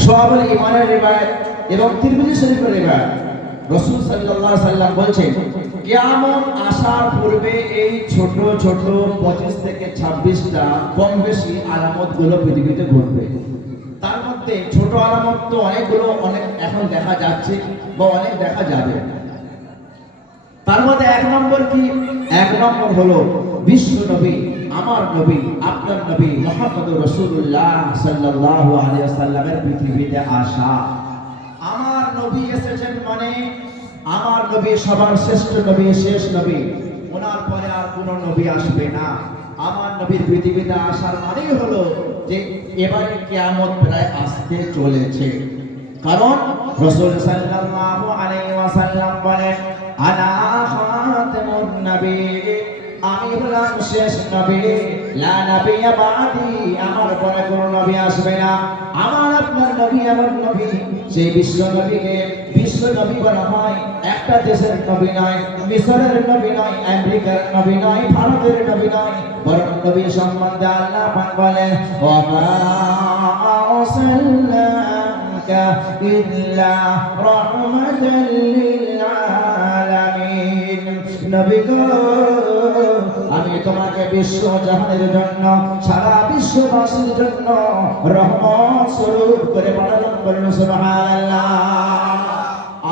শুআবুল ঈমানের রিওয়ায়াত এবং তিরমিজি শরীফের রিওয়ায়াত, রাসূল সাল্লাল্লাহু আলাইহি সাল্লাম বলছেন কিয়ামত আসার পূর্বে এই ছোট ছোট 25 থেকে 26টা কম বেশি আলামতগুলো পৃথিবীতে ঘটবে। তার মধ্যে ছোট আলামত তো অনেক এখন দেখা যাচ্ছে বা অনেক দেখা যাবে। তার মধ্যে এক নম্বর কি? এক নম্বর হলো বিশ্ব নবী, আমার নবী, আপনার নবী মুহাম্মদুর রাসূলুল্লাহ সাল্লাল্লাহু আলাইহি ওয়াসাল্লামের পৃথিবীতে আসা। আমার নবী এসেছেন মানে আমার নবী সবার শ্রেষ্ঠ নবী, শেষ নবী, ওনার পরে আর কোনো নবী আসবে না। আমার নবীর পৃথিবীতে আসার মানেই হলো যে এবারে কিয়ামত প্রায় আসতে চলেছে। কারণ রাসূল সাল্লাল্লাহু আলাইহি ওয়াসাল্লাম বলেন আনা খাতামুন নবিয়্যিন, আমি হলাম শেষ নবী, লা নবিয়্যা বাদি, আমার পরে কোনো নবী আসবে না। আমার আপনার নবী আমার নবী, সেই বিশ্ব নবীকে বিশ্ব নবী বলা হয়। একটা দেশের নবী নয়, মিশরের নবী নয়, আমেরিকার নবী নয়, ভারতের নবী নয়, বরং নবী সম্বন্ধে আল্লাহ পাক বলেন ওয়া মা আরসালনাকা ইল্লা রাহমাতাল লিল আলামিন। নবী গো, আমি তোমাকে বিশ্ব জাহানের জন্য, সারা বিশ্ববাসীর জন্য রহমত স্বরূপ করে পাঠালাম। বলুন সুবহানাল্লাহ।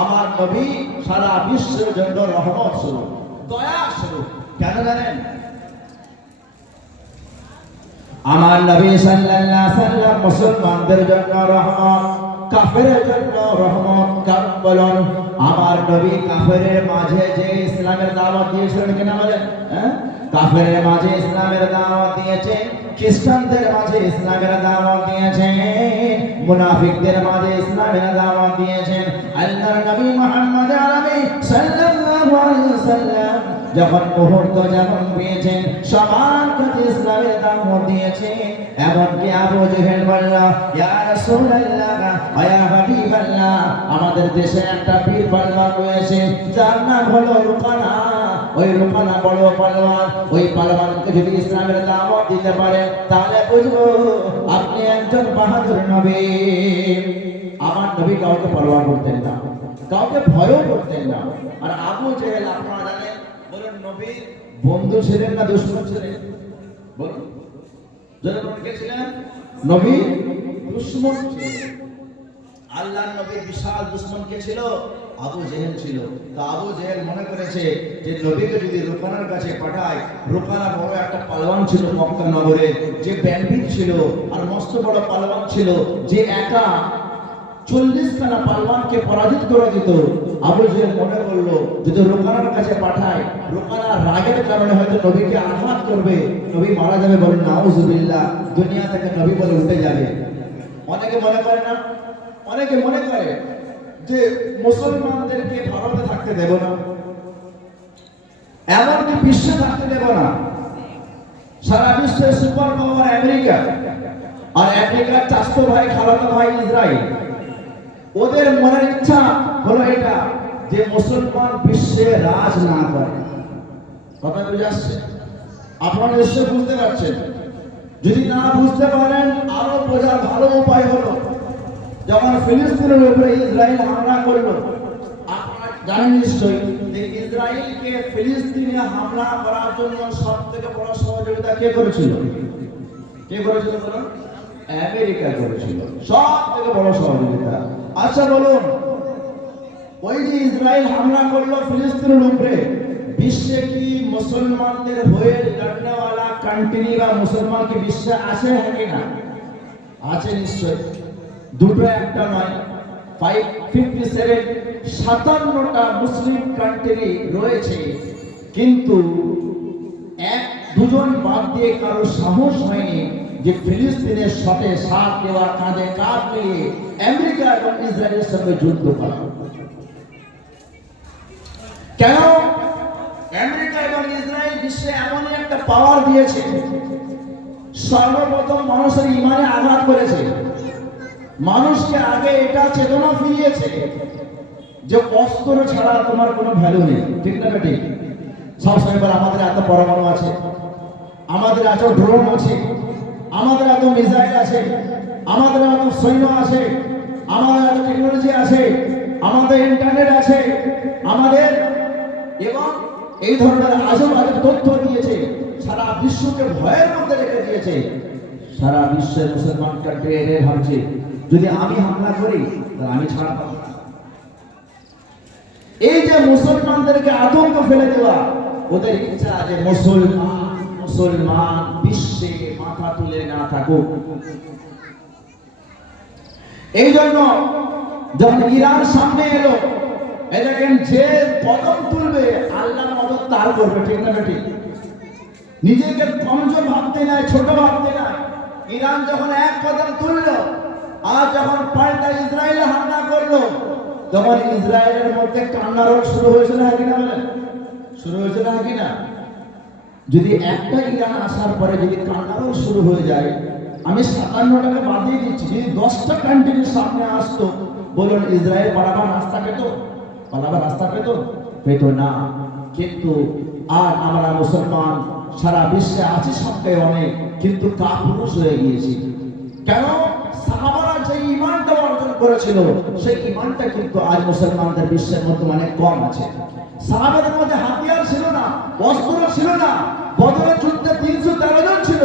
আমার নবী সারা বিশ্বের জন্য রহমত স্বরূপ, দয়া স্বরূপ। কেন জানেন? আমার নবী সাল্লাল্লাহু আলাইহি সাল্লাম মুসলমানদের জন্য রহমত, কাফেরের জন্য রহমত। কারণ বলুন, আমার নবী কাফেরের মাঝে যে ইসলামের দাওয়াত দিয়েছিলেন, কিনা বলেন? কাফেরের মাঝে ইসলামের দাওয়াত দিয়েছেন, খ্রিস্টানদের মাঝে ইসলামের দাওয়াত দিয়েছেন, মুনাফিকদের মাঝে ইসলামের দাওয়াত দিয়েছেন। আল্লাহর নবী মুহাম্মদ আরবি সাল্লাল্লাহু আলাইহি ওয়াসাল্লাম যখন মুহূর্ত যেমন পেয়েছেন সবার কাছে ইসলামের দাওয়াত দিয়েছেন। এমনকি আবু জেহেল বলল ইয়া রাসূলুল্লাহ ওয়া ইয়া হাবিবাল্লাহ, আমাদের দেশে একটা পীর পালওয়ান রয়েছে যার নাম হলো রুকানা। ওই রুকানা বড় পালওয়ান, ওই পালওয়ানকে যদি ইসলামের দাওয়াত দিতে পারেন তাহলে বুঝবো আপনি একজন বাহাদুর নবী। আমার নবী কাউকে পরোয়া করতেন না, কাউকে ভয়ও করতেন না। আর আবু জেহেল আপনারা জানেন, বলুন নবীর বন্ধু ছিলেন না দুশমন ছিলেন? বলুন, যারা কে ছিলেন? নবীর দুশমন ছিলেন। আল্লাহর নবীর বিশাল দুশমন কে ছিল? আবু জেহেল ছিল। তো আবু জেহেল মনে করেছে যে নবীকে যদি রুকানার কাছে পাঠায়, রুকানা বড় একটা পালওয়ান ছিল মক্কা নগরে, যে ব্যান্ডিট ছিল আর মস্ত বড় পালওয়ান ছিল, যে একা 40 খানা পালওয়ানকে পরাজিত করে দিত। আবু জেহেল মনে করলো যদি রুকানার কাছে পাঠায়, রুকানা রাগের কারণে হয়তো নবীকে আঘাত করবে, নবী মারা যাবে। বলেন নাউজুবিল্লাহ, দুনিয়া থেকে নবী বলে উঠে যাবে। অনেকে মনে করে না, অনেকে মনে করে যে মুসলমানদেরকে ভারতে থাকতে দেব না, এমনকি বিশ্বে থাকতে দেব না। সারা বিশ্বের সুপার পাওয়ার আমেরিকা, আর আমেরিকার চাচতো ভাই খালাতো ভাই ইসরায়েল, ওদের মনের ইচ্ছা হলো এটা যে মুসলমান বিশ্বে রাজ না করে। কথা বুঝে আসছে? আপনারা নিশ্চয় বুঝতে পারছেন। যদি না বুঝতে পারেন আরো বোঝার ভালো উপায় হলো, যখন ফিলিস্তিনের উপরে ইসরায়েল হামলা করলো, আপনারা জানেন নিশ্চয়ই যে ইসরায়েলকে ফিলিস্তিনে হামলা করার জন্য সবথেকে বড় সহযোগিতা কে করেছিল? কে করেছিল বলুন? আমেরিকা করেছিল, সবথেকে বড় সহযোগিতা। আচ্ছা বলুন, ওই যে ইসরায়েল হামলা করলো ফিলিস্তিনের উপরে, বিশ্বে কি মুসলমানদের হয়ে লড়নেওয়ালা কান্ট্রি বা মুসলমান কি বিশ্বে আছে কিনা? আছে নিশ্চয়। দুটো একটা নয়, 57টা মুসলিম কান্ট্রি রয়েছে, কিন্তু এক দুজন বাদ দিয়ে কারো সাহস হয়নি যে ফিলিস্তিনের সাথে সাথ দেওয়া, কাঁধে কাঁধ মিলিয়ে আমেরিকা এবং ইসরায়েলের সঙ্গে যুদ্ধ করা। কেন? আমেরিকা এবং ইসরায়েল বিশ্বে এমন একটা পাওয়ার দিয়েছে, সর্বপ্রথম মানুষের ইমানে আঘাত করেছে, মানুষকে আগে এটা চেতনা ফিরিয়েছে যে অস্ত্র ছাড়া তোমার কোনো ভ্যালু নেই। ঠিক না ঠিক? সবসময় বলে আমাদের এত পরমাণু আছে, আমাদের এত ড্রোন আছে, আমাদের এত মিসাইল আছে, আমাদের এত সৈন্য আছে, আমাদের এত টেকনোলজি আছে, আমাদের ইন্টারনেট আছে, আমাদের এবং এই ধরনের আজব আজব তথ্য দিয়েছে, সারা বিশ্বকে ভয়ের মধ্যে রেখে দিয়েছে। সারা বিশ্বের মুসলমান কান্ট্রি এর ভাবছে যদি আমি হামলা করি তাহলে আমি ছাড় পাবো না। এই যে মুসলমানদেরকে আতঙ্ক ফেলে দেওয়া, ওদের ইচ্ছা যে মুসলমান বিশ্বে মাথা তুলে না থাকুক। এই জন্য যখন ইরান সামনে এলো, এই দেখেন যে কদম তুলবে আল্লাহর মদদ তার করবে, ঠিক না ঠিক? নিজেকে কমজোর ভাবতে নাই, ছোট ভাবতে নাই। ইরান যখন এক কদম তুললো আর যখন পাল্টা ইসরায়েলে হামলা করলো, তখন ইসরায়েলের মধ্যে কান্নারোল শুরু হয়েছিল নাকি না? বলেন, শুরু হয়েছিল নাকি না? যদি একটা ইরান আসার পরে যদি কান্নারোল শুরু হয়ে যায়, আমি 57টাকে বাদ দিয়ে দিচ্ছি, যদি 10টা কান্ট্রির সামনে আসতো, বলুন ইসরায়েল পালাবার রাস্তা পেত? পালাবার রাস্তা পেত না। কিন্তু আর আমরা মুসলমান সারা বিশ্বে আছি সংখ্যায় অনেক, কিন্তু কাপুরুষ হয়ে গিয়েছি। কেন? সাহাবারা যে ঈমানটা অর্জন করেছিল, সেই ঈমানটা কিন্তু আজ মুসলমানদের বিশ্বের মধ্যে অনেক কম আছে। সাহাবাদের মধ্যে হাতিয়ার ছিল না, অস্ত্র ছিল না, বদরের যুদ্ধে 313 জন ছিল,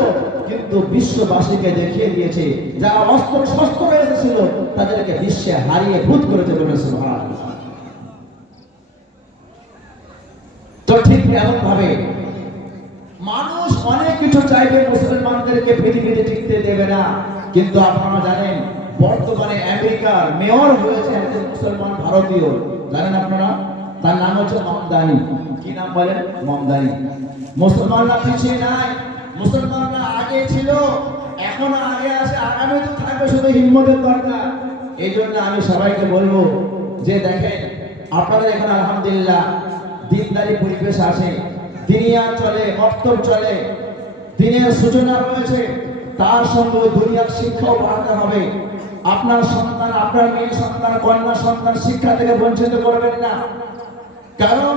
কিন্তু বিশ্ববাসীকে দেখিয়ে দিয়েছে যারা অস্ত্র শস্ত্র এসেছিল তাদেরকে বিশ্বে হারিয়ে ভূত করেছে। বলে সুবহানাল্লাহ। তো ঠিক এমন ভাবে মানুষ অনেক কিছু চাইবে, মুসলমানদেরকে পৃথিবীতে টিকতে দেবে না। কিন্তু আপনারা জানেন বর্তমানে আমেরিকার মেয়র হয়েছে একজন মুসলমান ভারতীয়, জানেন আপনারা? তার নাম হচ্ছে মমদানি। কি নাম বলেন? মমদানি। মুসলমানরা পিছিয়ে নাই, মুসলমানরা আগে ছিল, এখনো আগে আছে, আগামী তো থাকবে, শুধু হিম্মতের দরকার। এই জন্য আমি সবাইকে বলবো যে দেখেন, আপনারা এখানে আলহামদুলিল্লাহ দিনদারি পরিবেশ আছে, দুনিয়া চলে, মক্তব চলে, দিনের সূচনা রয়েছে, তার সঙ্গে দুনিয়ার শিক্ষাও বাড়াতে হবে। আপনার সন্তান, আপনার মেয়ে সন্তান, কন্যা সন্তান শিক্ষা থেকে বঞ্চিত করবেন না। কারণ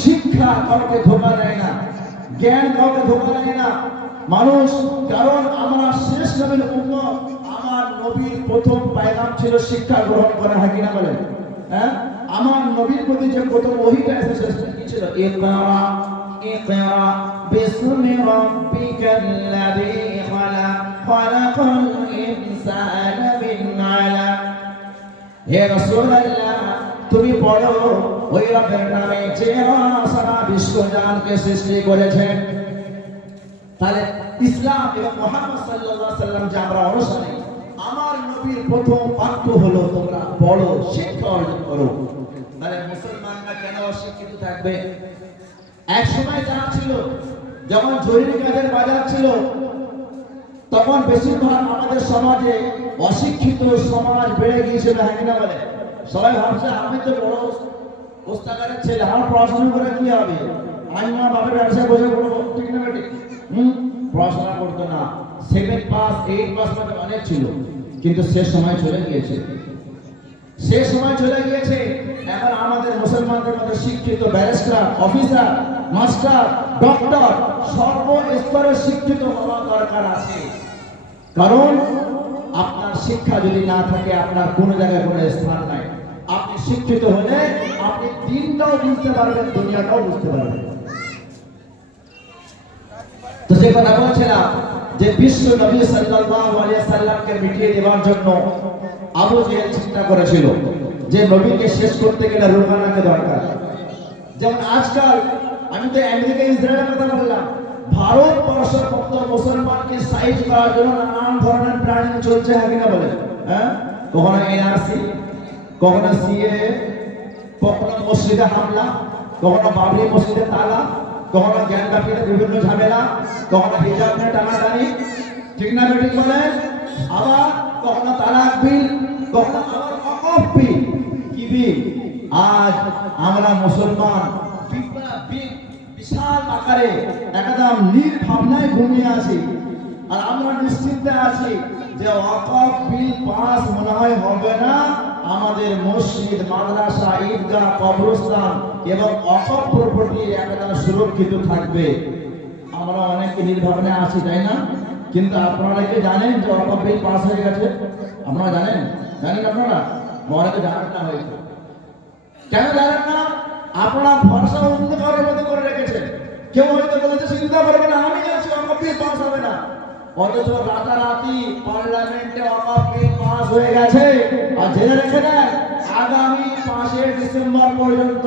শিক্ষা কাউকে ধোঁকা দেয় না, জ্ঞান কাউকে ধোঁকা দেয় না মানুষ। কারণ আমরা শেষ নবীর উম্মত, আমার নবীর প্রথম পয়গাম ছিল শিক্ষা গ্রহণ করা। হয় কিনা বলেন? হ্যাঁ, আমার নবীর প্রতি যে প্রথম ওহীটা এসেছে কি ছিল? ইকরা ইকরা বিসমি রাব্বিকাল্লাযী খালাক খালাকাল ইনসানা মিন আলাক। হে রাসূলুল্লাহ, তুমি পড়ো ওই রবের নামে যে সারা বিশ্বজানকে সৃষ্টি করেছেন। তাহলে ইসলাম এবং মুহাম্মদ সাল্লাল্লাহু আলাইহি সাল্লাম যে আমরা অনুসরণ, আমার নবীর প্রথম বাক্য হলো তোমরা পড়ো, শিক্ষা অর্জন করো। তাহলে মুসলমানরা কেন অশিক্ষিত থাকবে? এক সময় যারা ছিল, যখন জরুরি কাজের বাজার ছিল, তখন বেশিরভাগ আমাদের সমাজে অশিক্ষিত সমাজ বেড়ে গিয়েছিল। হ্যাঁ কিনা বলে? সবাই ভাবছে আমি তো বড় ওস্তাদের ছেলে, আমার পড়াশোনা করে কি হবে, আমি মা বাবার ব্যবসায় বসে পড়বো, ঠিক না বেটি? পড়াশোনা করতো না। 7 পাস 8 পাস মানে অনেক ছিল, কিন্তু সে সময় চলে গিয়েছে, সে সময় চলে গিয়েছে। এখন আমাদের মুসলমানদের মধ্যে শিক্ষিত ব্যারিস্টার, অফিসার, মাস্টার, ডক্টর, সর্বস্তরের শিক্ষিত হওয়া দরকার আছে। কারণ আপনার শিক্ষা যদি না থাকে, আপনার কোনো জায়গায় কোনো স্থান নাই। আপনি শিক্ষিত হলে আপনি দিনটাও বুঝতে পারবেন, দুনিয়াটাও বুঝতে পারবেন। তো সে কথা বলছিলাম যে বিশ্ব নবী সাল্লাল্লাহু আলাইহি সাল্লামকে মিটিয়ে দেওয়ার জন্য আবু জেহেল চিন্তা করেছিল যে নবীকে শেষ করতে গেলে রোকানাকে দরকার। যেমন আজকাল আমি তো আমেরিকা ইসরায়েলের কথা বললাম, ভারতবর্ষের মতো মুসলমানকে সাইজ করার জন্য নানান ধরনের প্ল্যানিং চলছে। হ্যাঁ কিনা বলেন? হ্যাঁ, কখনো এনআরসি, কখনো সিএএ, কখনো মসজিদে হামলা, কখনো বাবরি মসজিদে তালা, কখনো জ্ঞানব্যাপীতে বিভিন্ন ঝামেলা, কখনো হিজাব নিয়ে টানাটানি, ঠিক না বেঠিক বলেন? আবার কখনো তালাক বিল, কখনো আবার ওয়াকফ বিল। কি বিল? আজ আমরা মুসলমান বিশাল আকারে একদম নির্ভাবনায় ঘুমিয়ে আছি, আর আমরা নিশ্চিন্তে আছি যে ওয়াকফ বিল পাস মনে হয় হবে না। আমাদের মসজিদ, মাদ্রাসা, ঈদগাহ, কবরস্থান এবং ওয়াকফ প্রপার্টি একদম সুরক্ষিত থাকবে। আমরা অনেকে নির্ভাবনায় আছি, তাই না? কিন্তু আপনারা কি জানেন যে ওয়াকফ বিল পাস হয়ে গেছে? আপনারা জানেন? জানেন আপনারা? অনেকে জানেন না হয়তো। কেন জানেন না? আপনারা ভরসা অন্ধকারের মধ্যে করে রেখেছেন। কেউ হয়তো বলেছে চিন্তা করবে না, আমি আছি, ওয়াকফ বিল পাস হবে না। অথচ রাতারাতি পার্লামেন্টে ওয়াকফ বিল পাস হয়ে গেছে। আর জেনে রেখে দেন, আগামী 5 ডিসেম্বর পর্যন্ত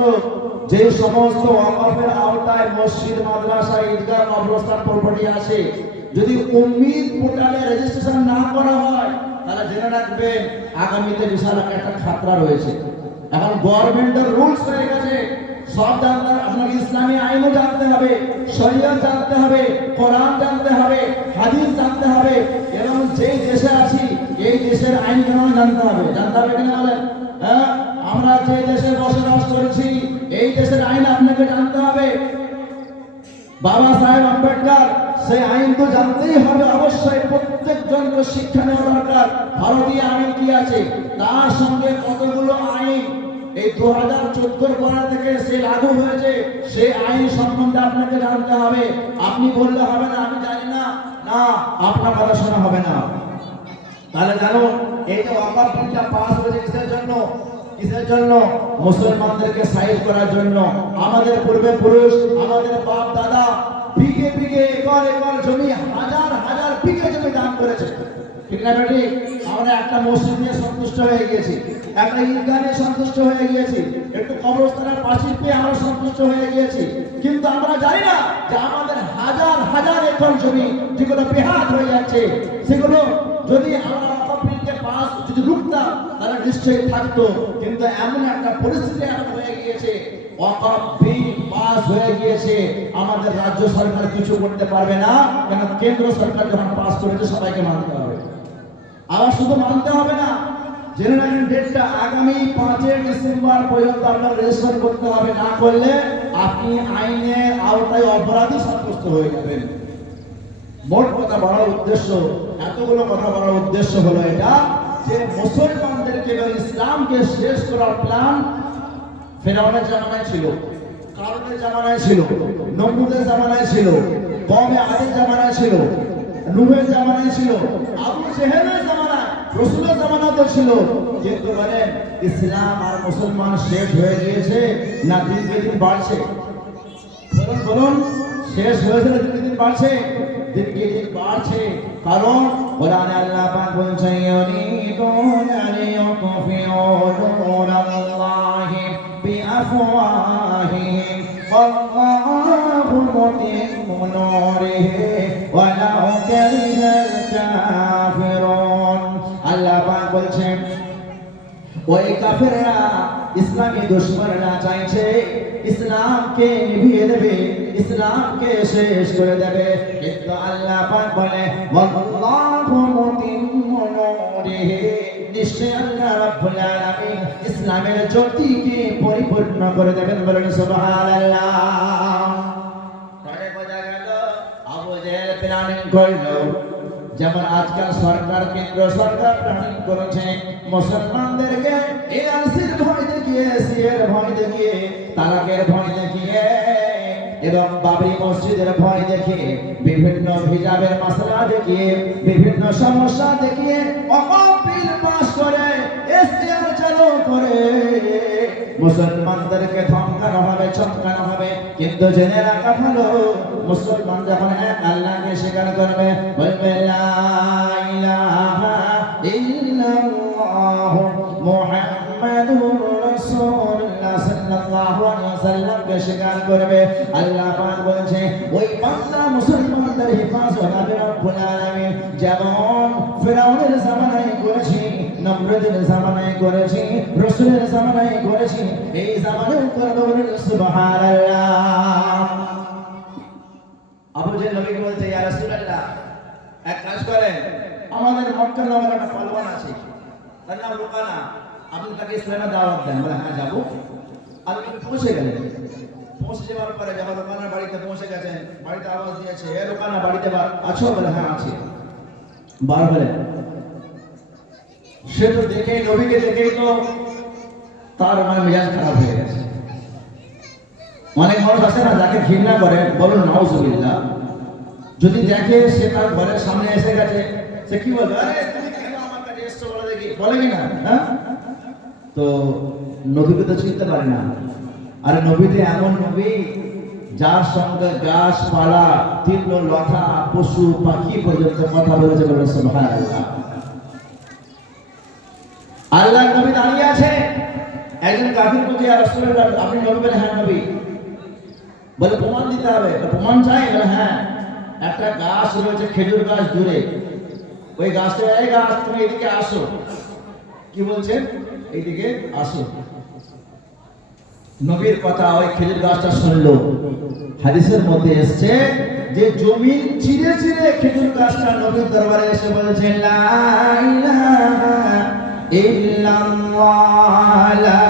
যে সমস্ত ওয়াকফের আওতায় মসজিদ, মাদ্রাসা, ঈদগাহ, কবরস্থান প্রপার্টি আছে, যদি উম্মিদ পোর্টালে রেজিস্ট্রেশন না করা হয়, তাহলে জেনে রাখবেন আগামীতে বিশাল একটা খাতরা রয়েছে। এখন গভর্নমেন্টের রুলস হয়ে গেছে, সব জানতে হবে, আপনাকে ইসলামী আইনও জানতে হবে, শরীয়ত জানতে হবে, কোরআন জানতে হবে, হাদিস জানতে হবে, এবং যে দেশে আছি এই দেশের আইন কানুন জানতে হবে। জানতে হবে কিনা বলেন? হ্যাঁ, আমরা যে দেশে বসবাস করছি এই দেশের আইন আপনাকে জানতে হবে। বাবা সাহেব আম্বেদকর সেই আইন তো জানতেই হবে অবশ্যই। প্রত্যেকজনকে শিক্ষা নেওয়া দরকার ভারতীয় আইন কি আছে, তার সঙ্গে কতগুলো আইন এই 2014 পর থেকে সে লাগু হয়েছে, সেই আইন সম্বন্ধে আপনাকে জানতে হবে। আপনি বললে হবে না আমি জানি না, না, আপনার কথা শোনা হবে না। তাহলে জানো এই যে ওয়াকফ বিলটা পাস হয়েছে কিসের জন্য? কিসের জন্য? মুসলমানদেরকে সাইজ করার জন্য। আমাদের পূর্বপুরুষ, আমাদের বাপ দাদা বিঘে বিঘে, একর একর জমি, হাজার হাজার বিঘে জমি দান করেছে, ঠিক না বেটি? আমরা একটা মসজিদ নিয়ে সন্তুষ্ট হয়ে গিয়েছি, একটা ঈদগাহ নিয়ে সন্তুষ্ট হয়ে গিয়েছি, একটু কবরস্থানের পাশে পেয়ে আমরা সন্তুষ্ট হয়ে গিয়েছি। কিন্তু আমরা জানি না যে আমাদের হাজার হাজার একর জমি যেগুলো বেহাত হয়ে যাচ্ছে, সেগুলো যদি আমরা ওয়াকফ বিলকে পাস যদি রুখতাম তাহলে নিশ্চয়ই থাকতো। কিন্তু এমন একটা পরিস্থিতি এখন হয়ে গিয়েছে, ওয়াকফ বিল পাস হয়ে গিয়েছে, আমাদের রাজ্য সরকার কিছু করতে পারবে না, কেন কেন্দ্র সরকার যখন পাস করেছে সবাইকে মানতে হবে। আবার শুধু মানতে হবে না, জেনে রাখেন ডেটটা আগামী 5 ডিসেম্বর পর্যন্ত আপনার রেজিস্টার করতে হবে, না করলে আপনি আইনের আওতায় অপরাধী সাব্যস্ত হয়ে যাবেন। মোট কথা বলার উদ্দেশ্য, এতগুলো কথা বলার উদ্দেশ্য হলো এটা যে মুসলমানদেরকে এবং ইসলামকে শেষ করার প্ল্যান ফেরাউনের জামানায় ছিল, কারুনের জামানায় ছিল, নমরুদের জামানায় ছিল, কওমে আদের জামানায় ছিল, নূহের জামানায় ছিল, আবু জেহেলের জামানায়, রাসূলের জামানাতে ছিল। কিন্তু বলেন ইসলাম আর মুসলমান শেষ হয়ে গিয়েছে না দিনকে দিন বাড়ছে? বলুন বলুন, শেষ হয়েছে না দিনকে দিন বাড়ছে? দিনকে দিন বাড়ছে। কারণ কোরআনে আল্লাহ পাক বলছেন ইউরিদুনা লিইউতফিউ নূরাল্লাহি বিআফওয়াহিহিম ওয়াল্লাহু মুতিম্মু নূরিহি ওয়ালাউ কারিহাল কাফিরুন। আল্লাহ পাক বলছেন ওই কাফেররা, ইসলামী দুশমনরা চাইছে ইসলামকে নিভিয়ে দেবে, ইসলামকে শেষ করে দেবে, কিন্তু আল্লাহ পাক বলে ওয়াল্লাহু মুতিম্মু নূরিহি, নিশ্চয় আল্লাহ রাব্বুল আলামিন ইসলামের জ্যোতিকে পরিপূর্ণ করে দেবেন। বলেন সুবহানাল্লাহ। তাহলে বোঝা গেল আবু জেহেল প্ল্যানিং করলো, যেমন আজকাল সরকার, কেন্দ্র সরকার প্ল্যানিং করেছে মুসলমানদেরকে এনআরসির ভয় দেখিয়ে, সিএর ভয় দেখিয়ে, তালাকের ভয় দেখিয়ে এবং বাবরি মসজিদের ভয় দেখিয়ে, বিভিন্ন হিজাবের মাসলা দেখিয়ে, বিভিন্ন সমস্যা দেখিয়ে ওয়াকফ বিল পাস করে, এসটিআর চালু করে মুসলমানদেরকে ধমকানো হবে, চমকানো হবে। কিন্তু জেনে রাখা ভালো, মুসলমান যখন এক আল্লাহকে স্বীকার করবে, বলবে লা ইলাহা ইল্লাল্লাহু মুহাম্মাদুর রাসূলুল্লাহ সাল্লাল্লাহু আলাইহি ওয়াসাল্লামকে স্বীকার করবে, আল্লাহ পাক বলছে ওই বান্দা মুসলমানদের হেফাজত হবে রব্বুল আলামিন। যেমন ফিরআউনের জামানায় করেছি, নমরুদের জামানায় করেছি, রাসূলের জামানায় করেছি, এই জামানায় করব। সুবহানাল্লাহ। আবু জেহেল নবীকে বলছে ইয়া রাসূলুল্লাহ, এক কাজ করেন, আমাদের মক্কার নগরে একটা পালওয়ান আছে, তার নাম লুকানা, আপনি তাকে ইসলামে দাওয়াত দেন। বলে হ্যাঁ যাবো। আর পৌঁছে গেলেন, পৌঁছে যাওয়ার পরে যখন লুকানার বাড়িতে পৌঁছে গেছেন, বাড়িতে আওয়াজ দিয়েছে, এ লুকানা বাড়িতে আছো? বলে হ্যাঁ আছি। বার হলেন, সে তো দেখে, নবীকে দেখেই তো তার মেজাজ খারাপ হয়ে গেছে। অনেক মানুষ আছে না যাকে ঘৃণা করেন, বলুন নাউজুবিল্লাহ, যদি দেখে সে তার ঘরের সামনে এসে গেছে, সে কি বলবে? আরে তুমি কেন আমার কাছে এসছো বলে দেখি, বলে কি না? হ্যাঁ, তো নবীকে তো চিনতে পারে না। আর নবীতে এমন নবী যার সঙ্গে গাছপালা, তীর্ণ লতা, পশু পাখি পর্যন্ত কথা বলেছে। বলে সুবহানাল্লাহ। আল্লাহ নবী দাঁড়িয়ে আছে, একজন কাফির বলছে ইয়া রাসূলুল্লাহ আপনি নবী? বলে হ্যাঁ নবী। বলে প্রমাণ দিতে হবে। প্রমাণ চাই? বলে হ্যাঁ, একটা গাছ রয়েছে খেজুর গাছ দূরে, ওই গাছটা, এই গাছ তুমি এদিকে আসো। কি বলছেন? এইদিকে আসো। নবীর কথা ওই খেজুর গাছটা শুনলো। হাদিসের মধ্যে এসেছে যে জমিন চিরে চিরে খেজুর গাছটা নবীর দরবারে এসে বলেছে লা ইলাহা ইল্লাল্লাহ, লা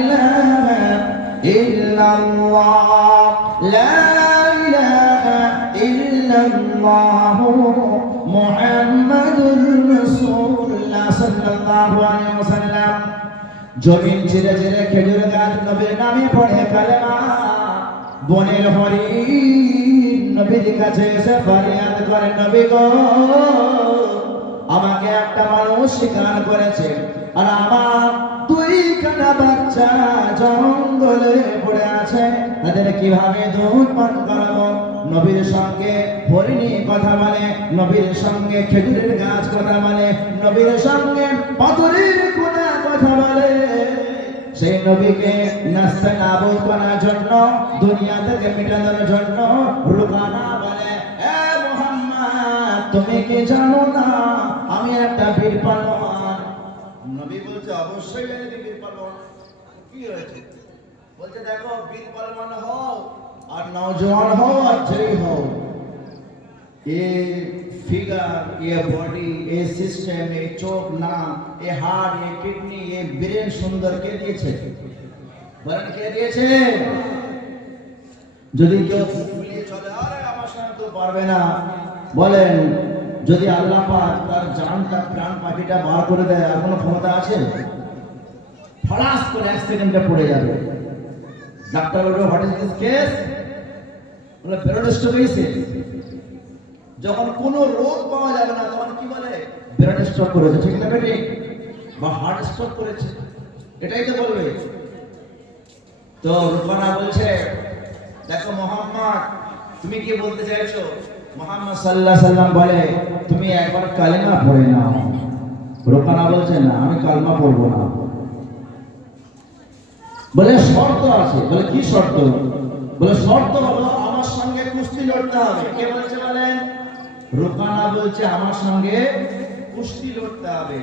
ইলাহা ইল্লাল্লাহ, লা ইলাহা ইল্লাল্লাহ মুহাম্মাদুর রাসূলুল্লাহ সাল্লাল্লাহু আলাইহি ওয়াসাল্লাম। জমিন চিরে চিরে খেজুর গাছ নবীর নামে পড়ে কালেমা। বনের হরিণ নবীর কাছে এসে ফরিয়াদ করে, নবী গো আমাকে একটা মানুষ শিকার করেছে, আর আমার দুইখানা বাচ্চা জঙ্গলে পড়ে আছে, তাদের কিভাবে দুধ পান করাবো? নবীর সঙ্গে হরিণী কথা বলে, নবীর সঙ্গে খেজুরের গাছ কথা বলে, নবীর সঙ্গে পাথরের কোনা কথা বলে। সেই নবীকে নাস্তানাবুদ করার জন্য, দুনিয়া থেকে মিটানোর জন্য রুকানা বলে, এ মুহাম্মদ তুমি কি জানো না আমি একটা বীর পালোয়ান? নবী বলছে অবশ্যই জানি বীর পালোয়ান। কি হয়েছে? বলছে দেখো বীর পালোয়ান হও আর নওজওয়ান হও আর জয়ী হও, ये फिगर, ये बॉडी, ये सिस्टम, ये चोक नाम, ये हार्ट, ये किडनी, ये ब्रेन सुंदर কে দিয়েছে? বলেন কে দিয়েছে? যদি কেউ ফুলিয়ে চলে আরে আমার সঙ্গে তো পারবে না, বলেন যদি আল্লাহ পাক তার জানটা প্রাণ পাখিটা বার করে দেয় আর কোনো ক্ষমতা আছে? ফলাস করে এক সেকেন্ডে পড়ে যাবে। ডাক্তার বলল হোয়াট ইজ দিস কেস? বলে ব্রেন স্ট্রোক হয়েছে। যখন কোনো রোগ পাওয়া যাবে না তখন কি বলে? ব্রেন স্ট্রোক করেছে, ঠিক না বেটি? বা হার্ট স্ট্রোক করেছে, এটাই তো বলবে। তো রুকানা বলছে দেখো মুহাম্মদ তুমি কি বলতে চাইছো? মুহাম্মদ সাল্লাল্লাহু আলাইহি সাল্লাম বলে তুমি একবার কালেমা পড়ে নাও। রুকানা বলছে না আমি কালেমা পড়বো না। বলে শর্ত আছে। বলে কি শর্ত? বলে শর্ত হলো আমার সঙ্গে কুস্তি লড়তে হবে। কে বলছে বলেন? রুকানা বলছে আমার সঙ্গে কুস্তি লড়তে হবে।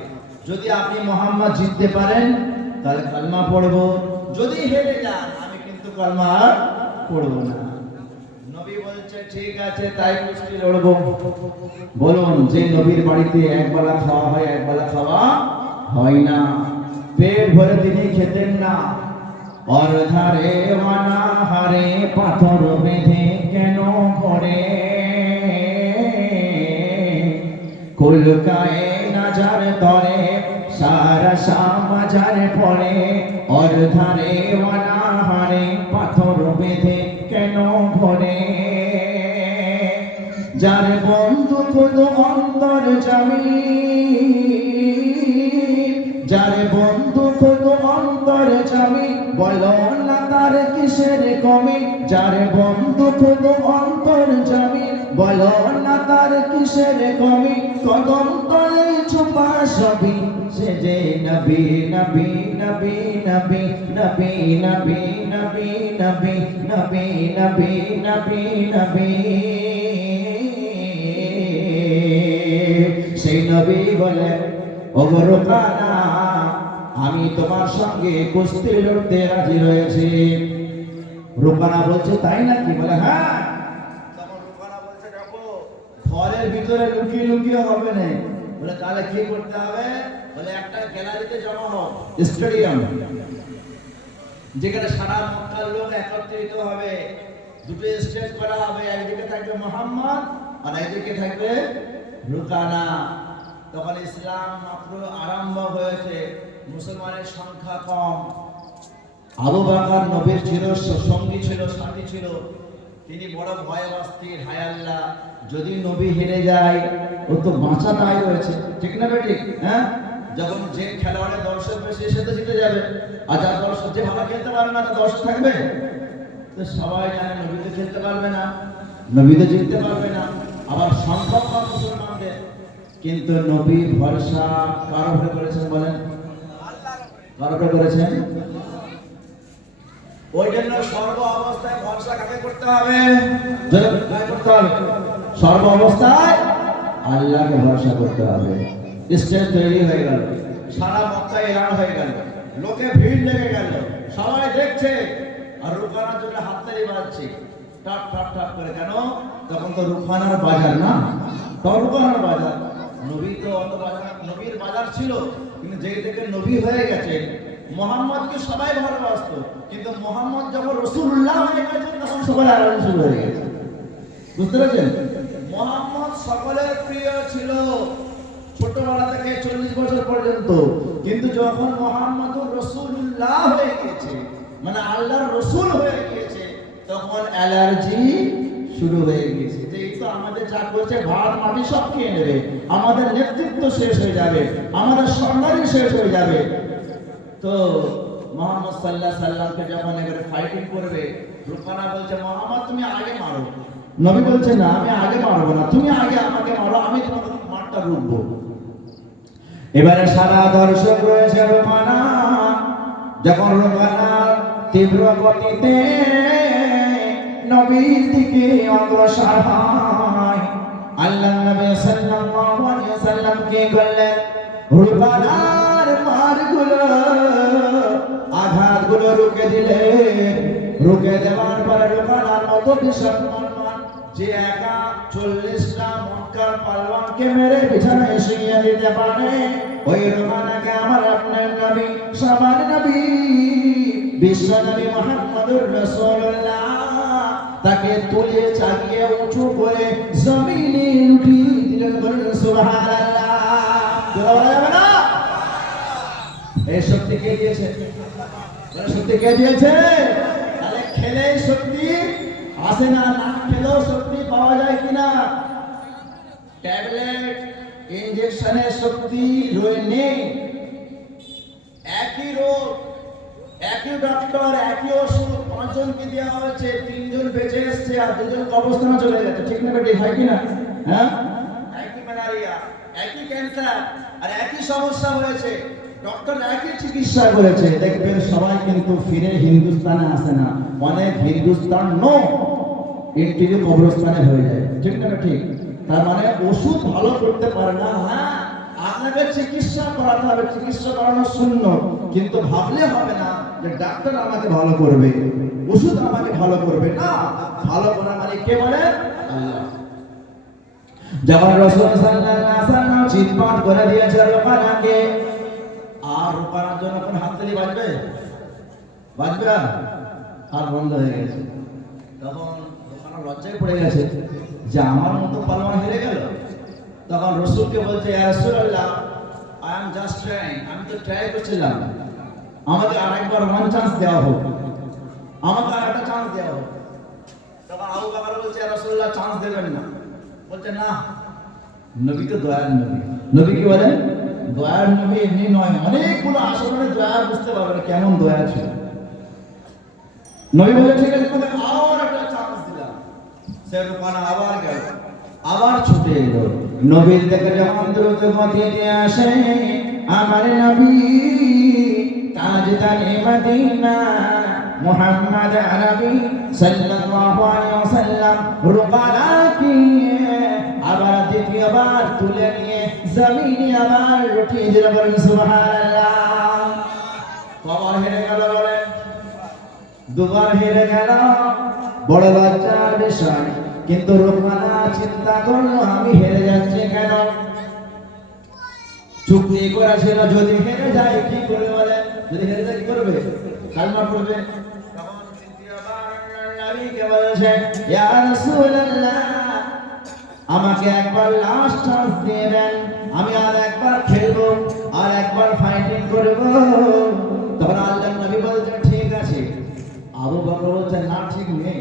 যদি আপনি মুহাম্মদ জিততে পারেন তাহলে কালেমা পড়বো, যদি হেরে যান আমি কিন্তু কালেমা পড়বো না। নবী বলছে ঠিক আছে তাই কুস্তি লড়বো। বলুন যে নবীর বাড়িতে একবেলা খাওয়া হয় একবেলা খাওয়া হয় না, পেট ভরে তিনি খেতেন না, और धारे वाना हरे पाथर बेधे केन करे कुलकाए नजर तरे सारा समाचार पड़े और धारे वाना हरे पाथर बेधे केन करे जार बंधु खुद अंतर जामी जार बंधु खुद अंतर जामी बोलो ना तार किसेर कमी जार बंधु खुद अंतर जामी बोलो ना तार किसेर कमी कदम तले छुपा सभी से जे नबी नबी नबी नबी नबी नबी नबी नबी नबी नबी नबी नबी সেই নবী বলে ওগো রুকানা আমি তোমার সঙ্গে কুস্তি লড়তে রাজি রয়েছি। রুকানা বলছে তাই নাকি? বলে হ্যাঁ। তখন রুকানা বলছে দেখো ঘরের ভিতরে লুকিয়ে লুকিয়ে হবে না। বলে তাহলে কি করতে হবে? বলে একটা গ্যালারিতে জমা হোক, স্টেডিয়াম, যেখানে সারা মক্কার লোক একত্রিত হবে, দুটো স্টেজ করা হবে, একদিকে থাকবে মুহাম্মদ আর একদিকে থাকবে রুকানা। তখন ইসলাম মাত্র আরম্ভ হয়েছে, মুসলমানের সংখ্যা কম। আবু বকর নবীর চির সঙ্গী ছিল, সাথী ছিল, তিনি বড় ভয় অস্থির, হায় আল্লাহ যদি নবী হেরে যায় ও তো বাঁচা দায় রয়েছে, ঠিক না বেটি? হ্যাঁ, যখন যে খেলোয়াড়ের দর্শক বেশি সে তো জিতে যাবে, আর যার দর্শক যে ভালো খেলতে পারবে না তার দর্শক থাকবে? তো সবাই জানে নবী তো খেলতে পারবে না, নবী তো জিততে পারবে না, আবার সম্ভব না মুসলমানদের। কিন্তু নবী ভরসা কার উপরে করেছেন বলেন? কার উপরে করেছেন? ওই জন্য সর্ব অবস্থায় ভরসা কাকে করতে হবে? করতে হবে সর্ব অবস্থায় আল্লাহকে ভরসা করতে হবে। স্টেজ তৈরি হয়ে গেল, সারা মক্কা এলান হয়ে গেল, লোকে ভিড় লেগে গেল, সবাই দেখছে, আর রুকানার জন্য হাততালি বাজছে টাপ টাপ টাপ করে। কেন? তখন তো রুকানার বাজার না, তখন রুকানার বাজার। নবী তো অত বাজার, নবীর বাজার ছিল, কিন্তু যেই থেকে নবী হয়ে গেছে, মোহাম্মদকে সবাই ভালোবাসত, কিন্তু মোহাম্মদ যখন রাসূলুল্লাহ হয়ে গেছেন তখন সবাই আলাদা শুরু হয়ে গেছে। বুঝতে পেরেছেন? মোহাম্মদ সকলের প্রিয় ছিল ছোটবেলা থেকে 40 বছর পর্যন্ত, কিন্তু যখন মোহাম্মদুর রাসূলুল্লাহ হয়ে গেছে, মানে আল্লাহর রাসূল হয়ে গিয়েছে, তখন অ্যালার্জি শুরু হয়ে গেছে যে এই তো আমাদের যা করছে ভাত মাটি সব খেয়ে নেবে, আমাদের নেতৃত্ব শেষ হয়ে যাবে, আমাদের সম্মানই শেষ হয়ে যাবে। তো মোহাম্মদ সাল্লাল্লাহু আলাইহি সাল্লামকে যখন এবারে ফাইটিং করবে, রুকানা বলছে মোহাম্মদ তুমি আগে মারো। নবী বলছে না আমি আগে মারবো না, তুমি আগে আমাকে মারো, আমি তোমাকে মারটা রুখবো। এবারে সারা দর্শক রয়েছে রুকানা, যখন রুকানা তীব্র গতিতে নবীর দিকে অগ্রসর হয়, আল্লাহ নবী সাল্লাল্লাহু আলাইহি ওয়াসাল্লাম কি করলেন? রুকানার মারগুলো আঘাতগুলো রুখে দিলেন। রুখে দেওয়ার পরে রুকানার মতো ভীষণ মনমান যে একা 40টা মক্কার পালওয়ানকে মেরে বিছানায় শুইয়ে দিতে পারে, ওই রুকানাকে আমার আপনার নবী, সবার নবী, বিশ্ব নবী মুহাম্মদুর রাসূলুল্লাহ তাকে তুলে চাগিয়ে উঁচু করে জমিনে উঠিয়ে দিলেন। বলেন সুবহানাল্লাহ। এই শক্তি কে দিয়েছে? শক্তি কে দিয়েছে? তাহলে খেলে শক্তি আসে না, না খেলেও শক্তি পাওয়া যায় কিনা? ট্যাবলেট ইনজেকশনের শক্তি নেই। একই রোগ, একই ডক্টর, একই ওষুধ 5 জনকে দেওয়া হয়েছে, 3 জন বেঁচে এসছে আর 2 জন কবরস্থানে চলে গেছে, ঠিক না বেটি? হয় কিনা? হ্যাঁ, একই ম্যালেরিয়া, একই ক্যান্সার, আর একই সমস্যা হয়েছে, ডক্টর একই চিকিৎসা করেছে। দেখবেন সবাই কিন্তু ফিরে হিন্দুস্তানে আসে না, অনেক হিন্দুস্তান নো ইন্টিরি কবরস্থানে হয়ে যায়, ঠিক না? ঠিক। তার মানে ওষুধ ভালো করতে পারে না। হ্যাঁ, আপনাকে চিকিৎসা করাতে হবে, চিকিৎসা করানো সুন্নত, কিন্তু ভাবলে হবে না যে ডাক্তার আমাকে ভালো করবে, ওষুধ আমাকে ভালো করবে। না, ভালো করা মানে কে বলে? আল্লাহ। যখন রাসূল সাল্লাল্লাহু আলাইহি ওয়াসাল্লাম চিৎপাট করে দিয়েছে রুকানাকে, আর রুকানার জন্য কোন হাততালি বাজবে? বাজবে? আর বন্ধ হয়ে গেছে। তখন রুকানা লজ্জায় পড়ে গেছে যে আমার মতো পালওয়ান হেরে গেল। তখন রাসূলকে বলছে ইয়া রাসূলুল্লাহ, আই এম জাস্ট ট্রাইং, আমি তো ট্রাই করছিলাম, আমাকে আরেকবার ওয়ান চান্স দেওয়া হোক, আমাকে আরেকটা চান্স দেওয়া হোক। তখন আবু বকর বলছে ইয়া রাসূলুল্লাহ চান্স দেবেন না। বলছে না, নবী তো দয়ার নবী। নবী কি বলেন? দয়ার নবী এমনি নয়, অনেকগুলো আচরণে দয়া বুঝতে পারবেন কেমন দয়া ছিল। নবী বলে ঠিক আছে তোমাকে আবার একটা চান্স দিলাম। সে রুকানা আবার গেল, আবার ছুটে এলো। নবীর থেকে যখন দ্রুত গতিতে আসে আমার নবী তাজদারে মদিনা মুহাম্মদ আরবি সাল্লাল্লাহু আলাইহি ওয়াসাল্লাম রুকানাকে আবার দ্বিতীয়বার তুলে নিয়ে জমিনে আবার উঠিয়ে দিলেন। বলেন সুবহানাল্লাহ। কবার হেরে গেল বলেন? দুবার হেরে গেল। বড় লজ্জার বিষয়। কিন্তু রুকানা চিন্তা করলো আমি হেরে যাচ্ছি কেন? চুক্তি করেছিল যদি হেরে যায় কি করবে বলেন? যদি হেরে যায় কি করবে? কালমা পড়বে। তখন দ্বিতীয়বার নবীকে বলেছে ইয়া রাসূলুল্লাহ আমাকে একবার লাস্ট চান্স দিয়ে দেন, আমি আর একবার খেলবো, আর একবার ফাইটিং করব। তখন আল্লাহর নবী বলছেন ঠিক আছে। আবু বকর বলছেন না ঠিক নেই,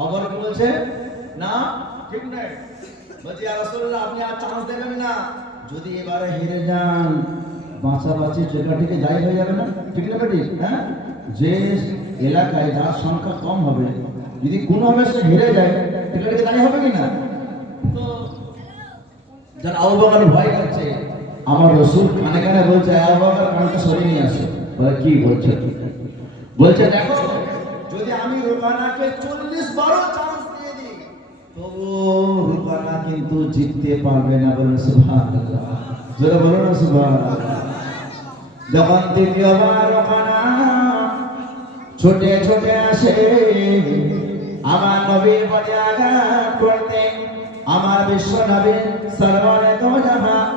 আবার কি বলছে না ঠিক নাই, বলছি ইয়া রাসূলুল্লাহ আপনি আর চান্স দেবেন না, যদি এবারে হেরে যান বাঁচাবাঁচি জায়গা থেকে যাই হয়ে যাবে না, ঠিক না বেটি? হ্যাঁ, যে এলাকায় যার সংখ্যা কম হবে যদি কোনো ভাবে সে হেরে যায় টিকা থেকে দাঁড়িয়ে হবে কি না? তো যারা আবু বকর ভয় করছে, আমার রাসূল কানে কানে বলছে আবু বকর কানটা সরিয়ে নিয়ে আসো। বলে কি বলছে? বলছে দেখো যদি আমি রুকানাকে 40 বারো চান্স দিয়ে দিই তো রুকানা কিন্তু জিততে পারবে না। বলে সুবহানাল্লাহ, জোরে বলো না সুবহানাল্লাহ। যখন দ্বিতীয়বার রুকানা ছোটে ছোটে আসে আমার নবীর প্রতি আঘাত করতে, আমার বিশ্ব নবী সরওয়ারে দো জাহান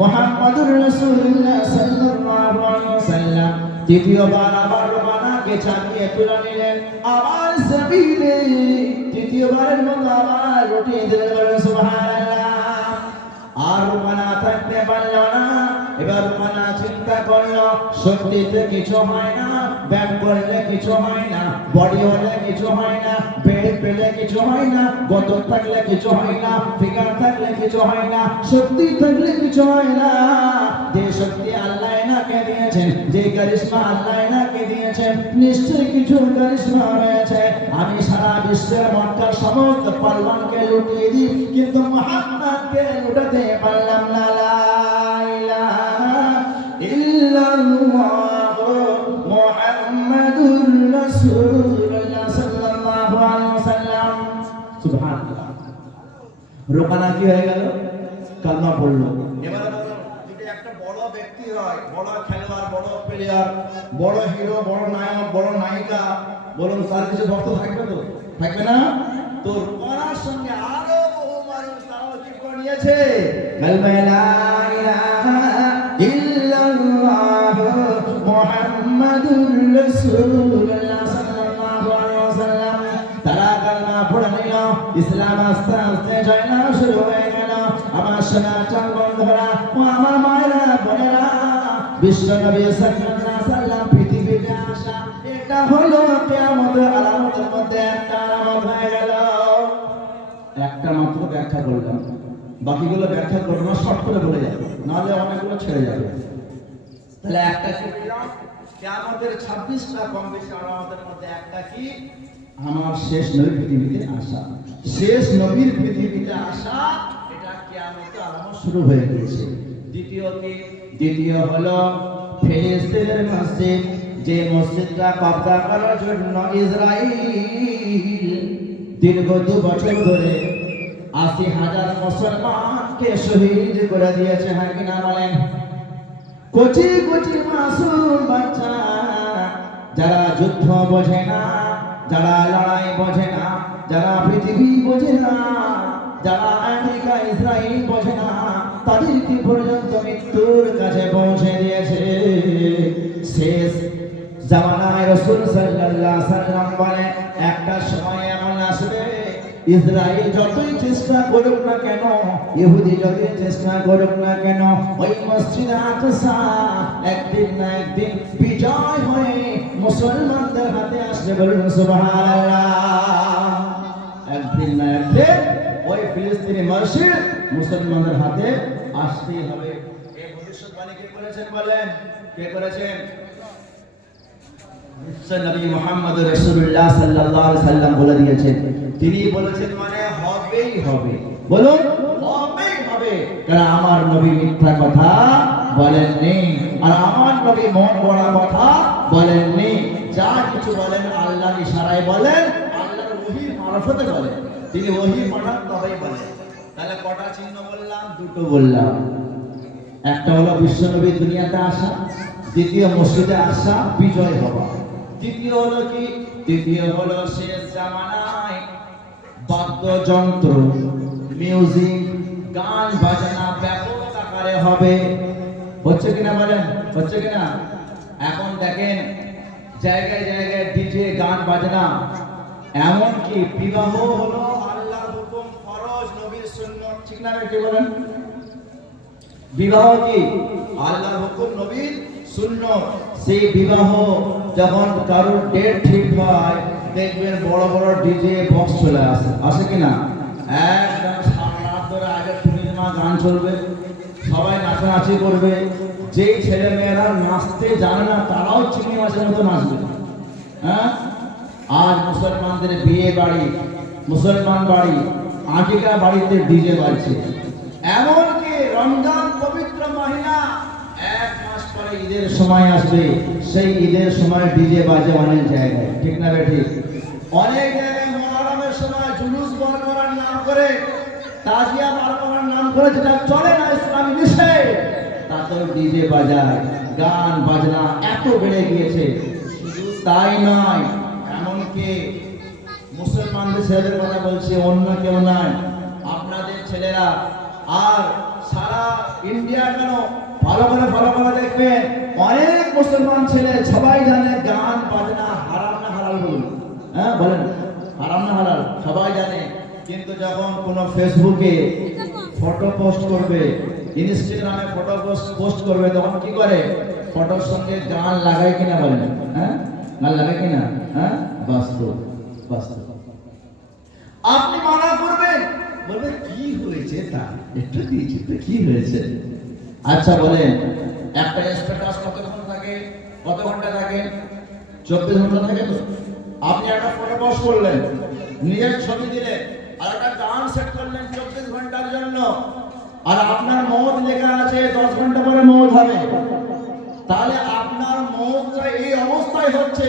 মুহাম্মদুর রাসূলুল্লাহ সাল্লাল্লাহু আলাইহি ওয়াসাল্লাম তৃতীয়বার আবার রুকানাকে চাপিয়ে তুলে নিলেন আমার জমিনে, তৃতীয়বারের মতো আবার রুটিয়ে দিলেন। সুবহানাল্লাহ। আর রুকানা থাকতে পারল না, এবার রুকানা চিন্তা করলো শক্তিতে কিছু হয় না, ব্যায়াম করলে কিছু হয় না, বডি হলে কিছু হয় না, পেট পেলে কিছু হয় না, গতর থাকলে কিছু হয় না, ফিগার থাকলে কিছু হয় না, শক্তি থাকলে কিছু হয় না। যে শক্তি আল্লাহ এনাকে দিয়েছেন, যে কারিশমা আল্লাহ এনাকে দিয়েছেন, নিশ্চয়ই কিছু কারিশমা রয়েছে। আমি সারা বিশ্বের মক্কার সমস্ত পালওয়ানকে লুটিয়ে দিই কিন্তু মুহাম্মদকে লুটাতে পারলাম না। লা ইলাহা ইল্লাল্লাহ মুহাম্মাদুর রাসূলুল্লাহ সাল্লাল্লাহু আলাইহি ওয়াসাল্লাম। সুবহানাল্লাহ। রুকানা কি হয়ে গেল? কালমা পড়লো। এবারে বলুন যদি একটা বড় ব্যক্তি হয়, বড় খেলোয়াড়, বড় প্লেয়ার, বড় হিরো, বড় নায়ক, বড় নায়িকা, বলুন তার কিছু ভক্ত থাকবে তো? থাকবে না? তো রুকানার সঙ্গে আরো বহু মানুষ তারাও কি করে নিয়েছে কালমা লা ইলাহা ইল্লাল্লাহ মুহাম্মাদুর রাসূলুল্লাহ সাল্লাল্লাহু আলাইহি ওয়াসাল্লাম। তারা কালমা পড়ে নিল, ইসলাম আস্তে আস্তে জয়লাভ শুরু হয়ে গেল। আমার সোনার বন্ধুরা ও আমার মায়েরা বোনেরা, বিশ্ব নবী সাল্লাল্লাহু আলাইহি ওয়াসাল্লাম পৃথিবীতে আসা এটা হলো কিয়ামতের আলামতের মধ্যে একটা আলামত হয়ে গেল। একটা মাত্র ব্যাখ্যা করলাম, বাকিগুলো ব্যাখ্যা করবো না, শর্ট করে বলে যাবে, নাহলে অনেকগুলো ছেড়ে যাবে। তাহলে একটা কি বললাম? কিয়ামতের 26টা কম বেশি আলামতের মধ্যে একটা কি? আমার শেষ নবীর পৃথিবীতে আসা। শেষ নবীর পৃথিবীতে আসা এটা কিয়ামতের আলামত শুরু হয়ে গেছে। দ্বিতীয় কি? দ্বিতীয় হলো ফিলিস্তিনের মসজিদ, যে মসজিদটা কব্জা করার জন্য ইসরাইল দীর্ঘ 2 বছর ধরে 80,000 মুসলমানকে শহীদ করে দিয়েছে। হ্যাঁ কিনা বলেন? কোটি কোটি মাসুম বাচ্চা যারা যুদ্ধ বোঝে না, যারা লড়াই বোঝে না, যারা পৃথিবী বোঝে না, যারা আমেরিকা ইসরায়েল বোঝে না, তাদেরকে পর্যন্ত মৃত্যুর কাছে পৌঁছে দিয়েছে। শেষ জামানায় রাসূল সাল্লাল্লাহু আলাইহি ওয়াসাল্লাম বলে একটা সময় এমন আসবে ইসরায়েল যতই চেষ্টা করুক না কেন, ইহুদি যতই চেষ্টা করুক না কেন, ওই মসজিদে আকসা একদিন না একদিন বিজয় হয়ে মুসলমানদের হাতে আসবে। বলুন সুবহানাল্লাহ। একদিন না একদিন ওই ফিলিস্তিনি মসজিদ মুসলমানদের হাতে আসতেই হবে। এই ভবিষ্যৎবাণী কে করেছেন বলেন? কে করেছেন? নবী মুহাম্মদ রাসূলুল্লাহ সাল্লাল্লাহু আলাইহি ওয়াসাল্লাম বলে দিয়েছেন। তিনি বলেছেন মানে হবেই হবে। বলুন হবেই হবে, কারণ আমার নবী মিথ্যা কথা বলেননি, আর আমার নবী মন গড়া কথা বলেননি। যা কিছু বলেন আল্লাহর ইশারায় বলেন, আল্লাহর ওহীর মারফতে বলেন। তিনি ওহী পাঠান তবেই বলেন। তাহলে কটা চিহ্ন বললাম? দুটো বললাম। একটা হলো বিশ্ব নবী দুনিয়াতে আসা, দ্বিতীয় মসজিদে আসা, বিজয় হওয়া। তৃতীয় হলো কি? তৃতীয় হলো শেষ জামানায় বাদ্যযন্ত্র, মিউজিক, গান বাজনা ব্যাপক আকারে হবে। হচ্ছে কিনা বলেন? হচ্ছে কিনা? এখন দেখেন জায়গায় জায়গায় ডিজে, গান বাজনা, এমন কি বিবাহ হলো আল্লাহর হুকুম, ফরজ, নবীর সুন্নাত। ঠিক না? কি বলেন? বিবাহ কি আল্লাহর হুকুম, নবীর সুন্নাত। সেই বিবাহ যখন কারোর ডেট ঠিক হয়, দেখবেন বড় বড় ডিজে বক্স চলে আসে, আসে কিনা? একদম সারা রাত ধরে আগে পূর্ণিমা গান চলবে, সবাই নাচানাচি করবে। যেই ছেলে মেয়েরা নাচতে জানে না তারাও চিংড়ি মাছের মতো নাচবে। হ্যাঁ, আজ মুসলমানদের বিয়ে বাড়ি, মুসলমান বাড়ি, আকিকা বাড়িতে ডিজে বাজছে। এমনকি রমজান পবিত্র মহিনা, 1 মাস পরে ঈদের সময় আসবে, সেই ঈদের সময় ডিজে বাজে অনেক জায়গায়, ঠিক না বেঠিক? অনেক জায়গায় মুহররমের সময় জুলুস বার করার নাম করে, তাজিয়া বার করার নাম করে, যেটা চলে না ইসলামী নিষেধ, তাতেও ডিজে বাজায়, গান বাজনা এত বেড়ে গিয়েছে। শুধু তাই নয়, এমনকি মুসলমানদের ছেলেদের কথা বলছে, অন্য কেউ নয়, আপনাদের ছেলেরা আর সারা ইন্ডিয়া কেন ভালো করে দেখবেন, অনেক মুসলমান ছেলে সবাই জানে গান বাজনা হারাম না হালাল বলুন। হ্যাঁ বলেন, হারাম না হালাল সবাই জানে, কিন্তু যখন কোনো ফেসবুকে ফটো পোস্ট করবে, ইনস্টাগ্রামে ফটো পোস্ট করবে, তখন কি করে? ফটোর সঙ্গে গান লাগায় কিনা বলেন? হ্যাঁ, গান লাগায় কিনা? হ্যাঁ, বাস্তব বাস্তব। আপনি মানা করবেন, বলবে কি হয়েছে, তা একটু দিয়েছি তো কি হয়েছে? আচ্ছা বলেন, একটা স্ট্যাটাস কতক্ষণ থাকে, কত ঘন্টা থাকে? 24 ঘন্টা থাকে তো। আপনি একটা ফটো পোস্ট করলেন, নিজের ছবি দিলেন, আর একটা গান সেট করলেন 24 ঘন্টার জন্য, আর আপনার মৌত লেখা আছে 10 ঘন্টা পরে মৌত হবে। তাহলে আপনার মৌতটা এই অবস্থায় হচ্ছে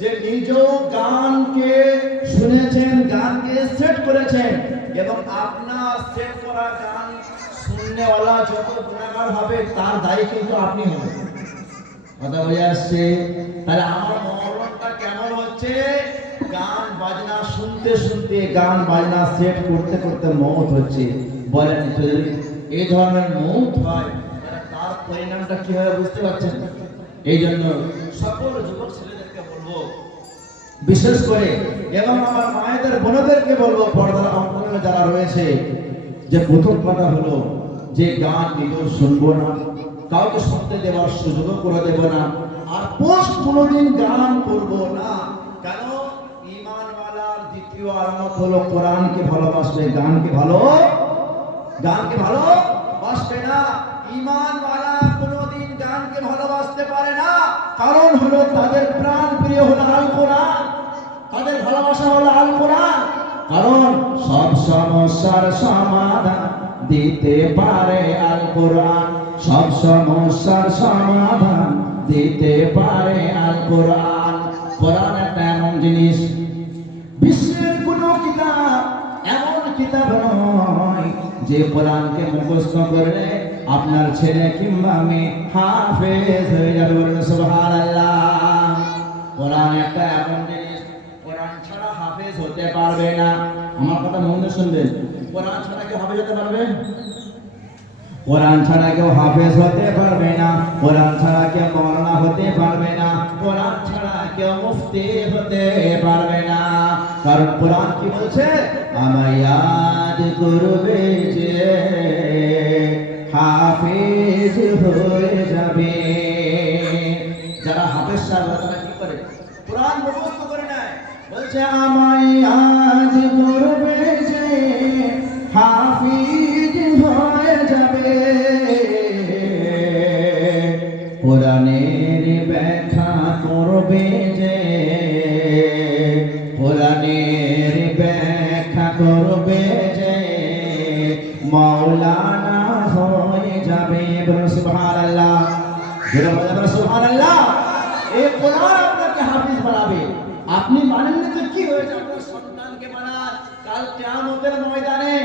যে নিজেও গানকে শুনেছেন, গানকে সেট করেছেন, এবং আপনার সেট করা গান শুননেওয়ালা যত গুনাহগার হবে তার দায়ী কিন্তু আপনি হবেন। কথা বুঝে আসছে? তাহলে আমার মহরমটা কেমন হচ্ছে? গান বাজনা শুনতে শুনতে, গান বাজনা সেট করতে করতে মৌত হচ্ছে। বলেন, যদি এই ধরনের মৌত হয় তার পরিণামটা কি হবে বুঝতে পারছেন? এই জন্য সকল যুবক ছেলেদেরকে বলবো, বিশেষ করে, এবং আমার মায়েদের বোনদেরকে বলবো, পর্দার অন্তরালে যারা রয়েছে, যে প্রথম কথা হলো যে গান নিজেও শুনবো না, কাউকে শুনতে দেওয়ার সুযোগ করে দেব না, আর পোস্ট কোনোদিন গান করব না। কেন? ঈমানওয়ালার দ্বিতীয় আলামত হলো কোরআনকে ভালোবাসবে, গানকে ভালোবাসবে না। ঈমানওয়ালা কোনোদিন গানকে ভালোবাসতে পারে না, কারণ হলো তাদের প্রাণ প্রিয় হলো আল কোরআন, তাদের ভালোবাসা হলো আল কোরআন। কারণ সব সমস্যার সমাধান দিতে পারে আল কোরআন, সব সমস্যার সমাধান দিতে পারে আল কোরআন। কোরআন একটা এমন জিনিস, বিশ্বের কোনো কিতাব এমন কিতাব নয় যে কোরআনকে মুখস্থ করলে আপনার ছেলে কিংবা মেয়ে হাফেজ হয়ে যাবে। সুবহানাল্লাহ। কোরআন একটা এমন জিনিস, কোরআন ছাড়া হাফেজ হতে পারবে না। আমার কথা মন দিয়ে শুনবেন, কোরআন ছাড়া কেউ হাফেজ হতে পারবে? কোরআন ছাড়া কেউ হাফেজ হতে পারবে না, কোরআন ছাড়া কেউ মাওলানা হতে পারবে না, কোরআন ছাড়া কেউ মুফতি হতে পারবে না। কারণ কোরআন কি বলছে? আমায় ইয়াদ করবে যে হাফেজ হয়ে যাবে। যারা হাফেজ সাহেব তারা কি করে? কোরআন মুখস্থ করে নেয়, বলছে আমায় ইয়াদ করবে যে হাফেজ হয়ে যাবে। কোরআনের ব্যাখ্যা করবে যে, কোরআনের ব্যাখ্যা করবে যে মাওলানা হয়ে যাবে। সুবহানাল্লাহ, সুবহানাল্লাহ। এই কোরআন আপনাকে হাফেজ বানাবে। আপনি মানেননি তো কি হয়েছে? আপনার সন্তানকে বানান, কাল কিয়ামতের ময়দানে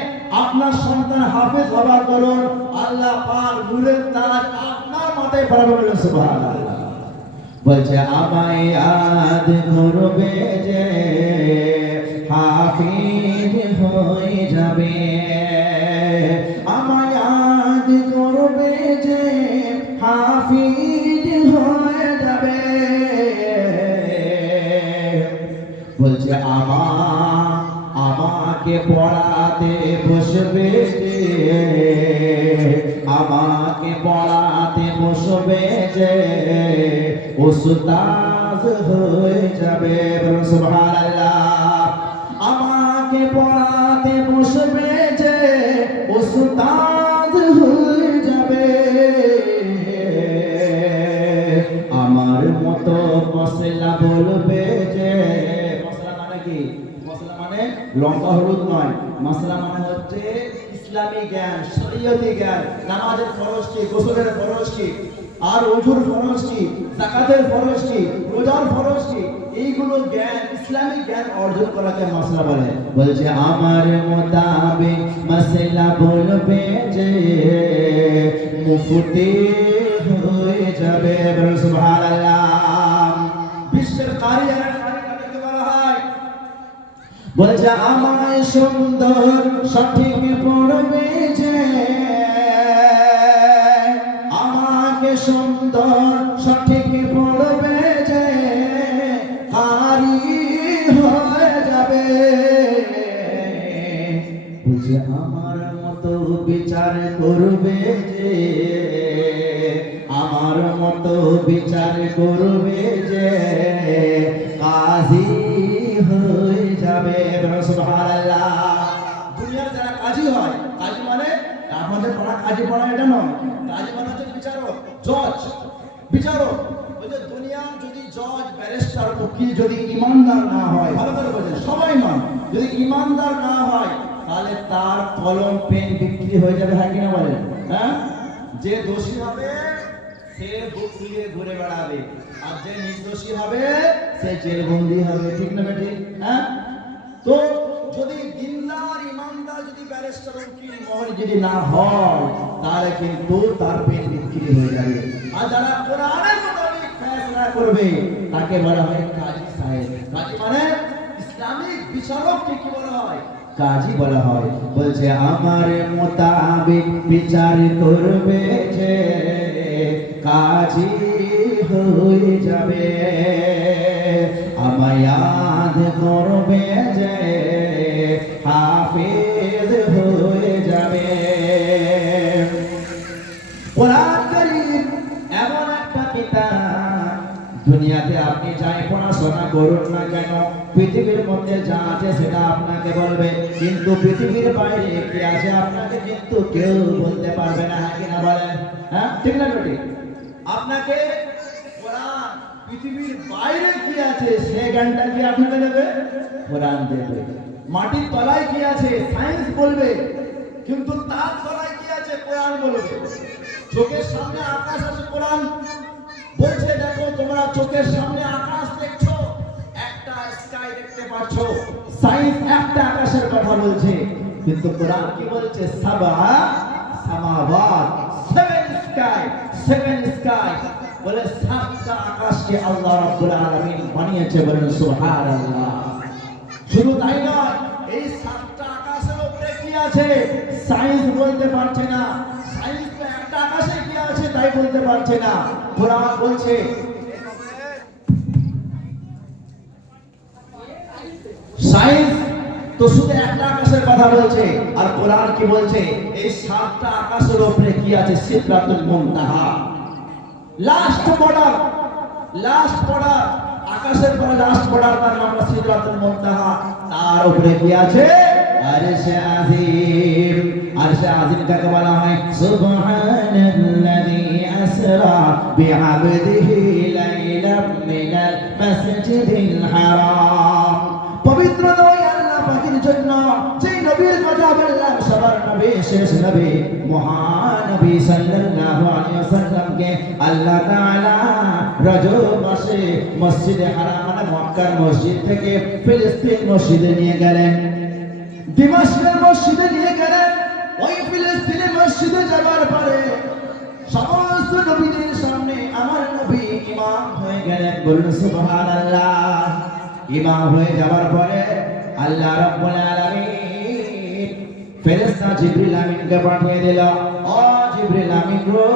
আপনার সন্তান হাফেজ হবার দরুন আল্লাহ পাক নূরের তাজ আপনার মাথায় পরাবে। বলেন সুবহানাল্লাহ। বলছে আমায় ইয়াদ করবে যে হাফেজ হয়ে যাবে, আমায় ইয়াদ করবে যে হাফেজ হয়ে যাবে। বলছে আমাকে পড়াতে বসবে যে, আমাকে পড়াতে বসবে যে উস্তাদ হয়ে যাবে। বলুন সুবহানাল্লাহ। আমাকে পড়াতে বসবে যে উস্তাদ হয়ে যাবে, আমার মতো মশলা বলবে যে, মশলা মানে কি? মশলা মানে লঙ্কা হলুদ নয়, মশলা মানে হচ্ছে ইসলামী জ্ঞান, শরীয়তি জ্ঞান, নামাজের ফরজ কি, গোসলের ফরজ কি, আর ওযুর ফরজ কি, যাকাতের ফরজ কি, রোজার ফরজ কি, এইগুলো জ্ঞান, ইসলামী জ্ঞান অর্জন করাকে মাসলা বলে। বলছে আমার মোতাবেক মাসলা বলবে যে মুফতি হয়ে যাবে। বলুন সুবহানাল্লাহ। বিশ্বের কারি কাকে বলা হয়? বলছে আমায় সুন্দর সঠিক পড়বে যে, আমাকে সুন্দর সঠিক পড়বে যে কারি হয়ে যাবে। বলছে আমার মতো বিচার করবে যে, আমার মতো বিচার করবে যে কাজী হয়ে যাবে। সুবহানাল্লাহ। দুনিয়ার যারা কাজী হয়, কাজী মানে আমাদের পড়া কাজী পড়া এটা নয়, কাজী মানে হচ্ছে বিচারক, জজ, বিচারক। বলছে দুনিয়ার যদি জজ, ব্যারিস্টার, উকিল যদি ইমানদার না হয়, ভালো করে বলছে সবাই নয়, যদি ইমানদার না হয় তাহলে তার কলম পেন বিক্রি হয়ে যাবে। হ্যাঁ কিনা বলেন? হ্যাঁ, যে দোষী হবে সে বুক ফুলিয়ে ঘুরে বেড়াবে, আর যে নির্দোষী হবে সে জেলবন্দি হবে। ঠিক না বেটি? হ্যাঁ, তো যদি দিনদার ইমানদার যদি ব্যারিস্টার উকিল মহরি যদি না হয় তাহলে কিন্তু তার পেন বিক্রি হয়ে যাবে। আর যারা কোরআনের মোতাবেক ফয়সালা করবে তাকে বলা হয় কাজী সাহেব। কাজী মানে ইসলামিক বিচারককে কি বলা হয়? কাজী বলা হয়। বলছে আমার মোতাবেক বিচার করবে যে কাজী হয়ে যাবে, আমায় ইয়াদ করবে যে হাফেজ হয়ে যাবে। কোরআন কারীম এমন একটা কিতাব, দুনিয়াতে আপনি যাই পড়াশোনা করুন না কেন, পৃথিবীর মধ্যে যা আছে সেটা আপনাকে বলবে, কিন্তু পৃথিবীর বাইরে কি আছে আপনাকে কিন্তু কেউ বলতে পারবে না। হ্যাঁ কিনা বলেন? হ্যাঁ, ঠিক না বেটি? আপনাকে কোরআন পৃথিবীর বাইরে কি আছে সে জ্ঞানটা কি আপনাকে দেবে? কোরআন দেবে। মাটির তলায় কি আছে সায়েন্স বলবে, কিন্তু তার তলায় কি আছে কোরআন বলবে। চোখের সামনে আকাশ আছে, কোরআন বলছে দেখো তোমরা চোখের সামনে আকাশ দেখছো, একটা স্কাই দেখতে পাচ্ছ, সায়েন্স একটা আকাশের কথা বলছে, কিন্তু কোরআন কি বলছে? সাবা সামাওয়াত, সেভেন স্কাই, বলে সাতটা আকাশকে আল্লাহ রাব্বুল আলামিন বানিয়েছে। বলেন সুবহানাল্লাহ। শুধু তাই নয়, এই সাতটা আকাশের উপরে কি আছে সায়েন্স বলতে পারছে না, সায়েন্স তো একটা আকাশে কি আছে তাই বলতে পারছে না। কোরআন বলছে সায়েন্স তো শুধু একটা আকাশের কথা বলছে, আর কোরআন কি বলছে? এই সাতটা আকাশের উপরে কি আছে? সিদরাতুল মুনতাহা, লাস্ট বর্ডার, লাস্ট বর্ডার, আকাশের পরে লাস্ট বর্ডার, তার নাম সিদরাতুল মুনতাহা। তার উপরে কি আছে? আরশে আজিম। আরশে আজিম কাকে বলা হয়? সুবহানাল্লাযী আসরা বিআবদিহি লাইলাম মিনাল মাসজিদিল হারাম। পবিত্র নয় আল্লাহ পাকের জন্য যে নবীর কথা বললাম, সবার নবী, শেষ নবী, মহানবী সাল্লাল্লাহু আলাইহি ওয়াসাল্লামকে আল্লাহ তাআলা রজব মাসে মসজিদে হারাম মানে মক্কার মসজিদ থেকে ফিলিস্তিন মসজিদে নিয়ে গেলেন, দিমাশকের মসজিদে নিয়ে গেলেন। ওই ফিলিস্তিনের মসজিদে যাবার পরে সমস্ত নবীদের সামনে আমার নবী ইমাম হয়ে গেলেন। বলুন সুবহানাল্লাহ। ইমাম হয়ে যাওয়ার পরে আল্লাহ রাব্বুল আলামিন ফেরেশতা জিবরিল আমিনকে পাঠিয়ে দিল, ও জিবরিল আমিন গো,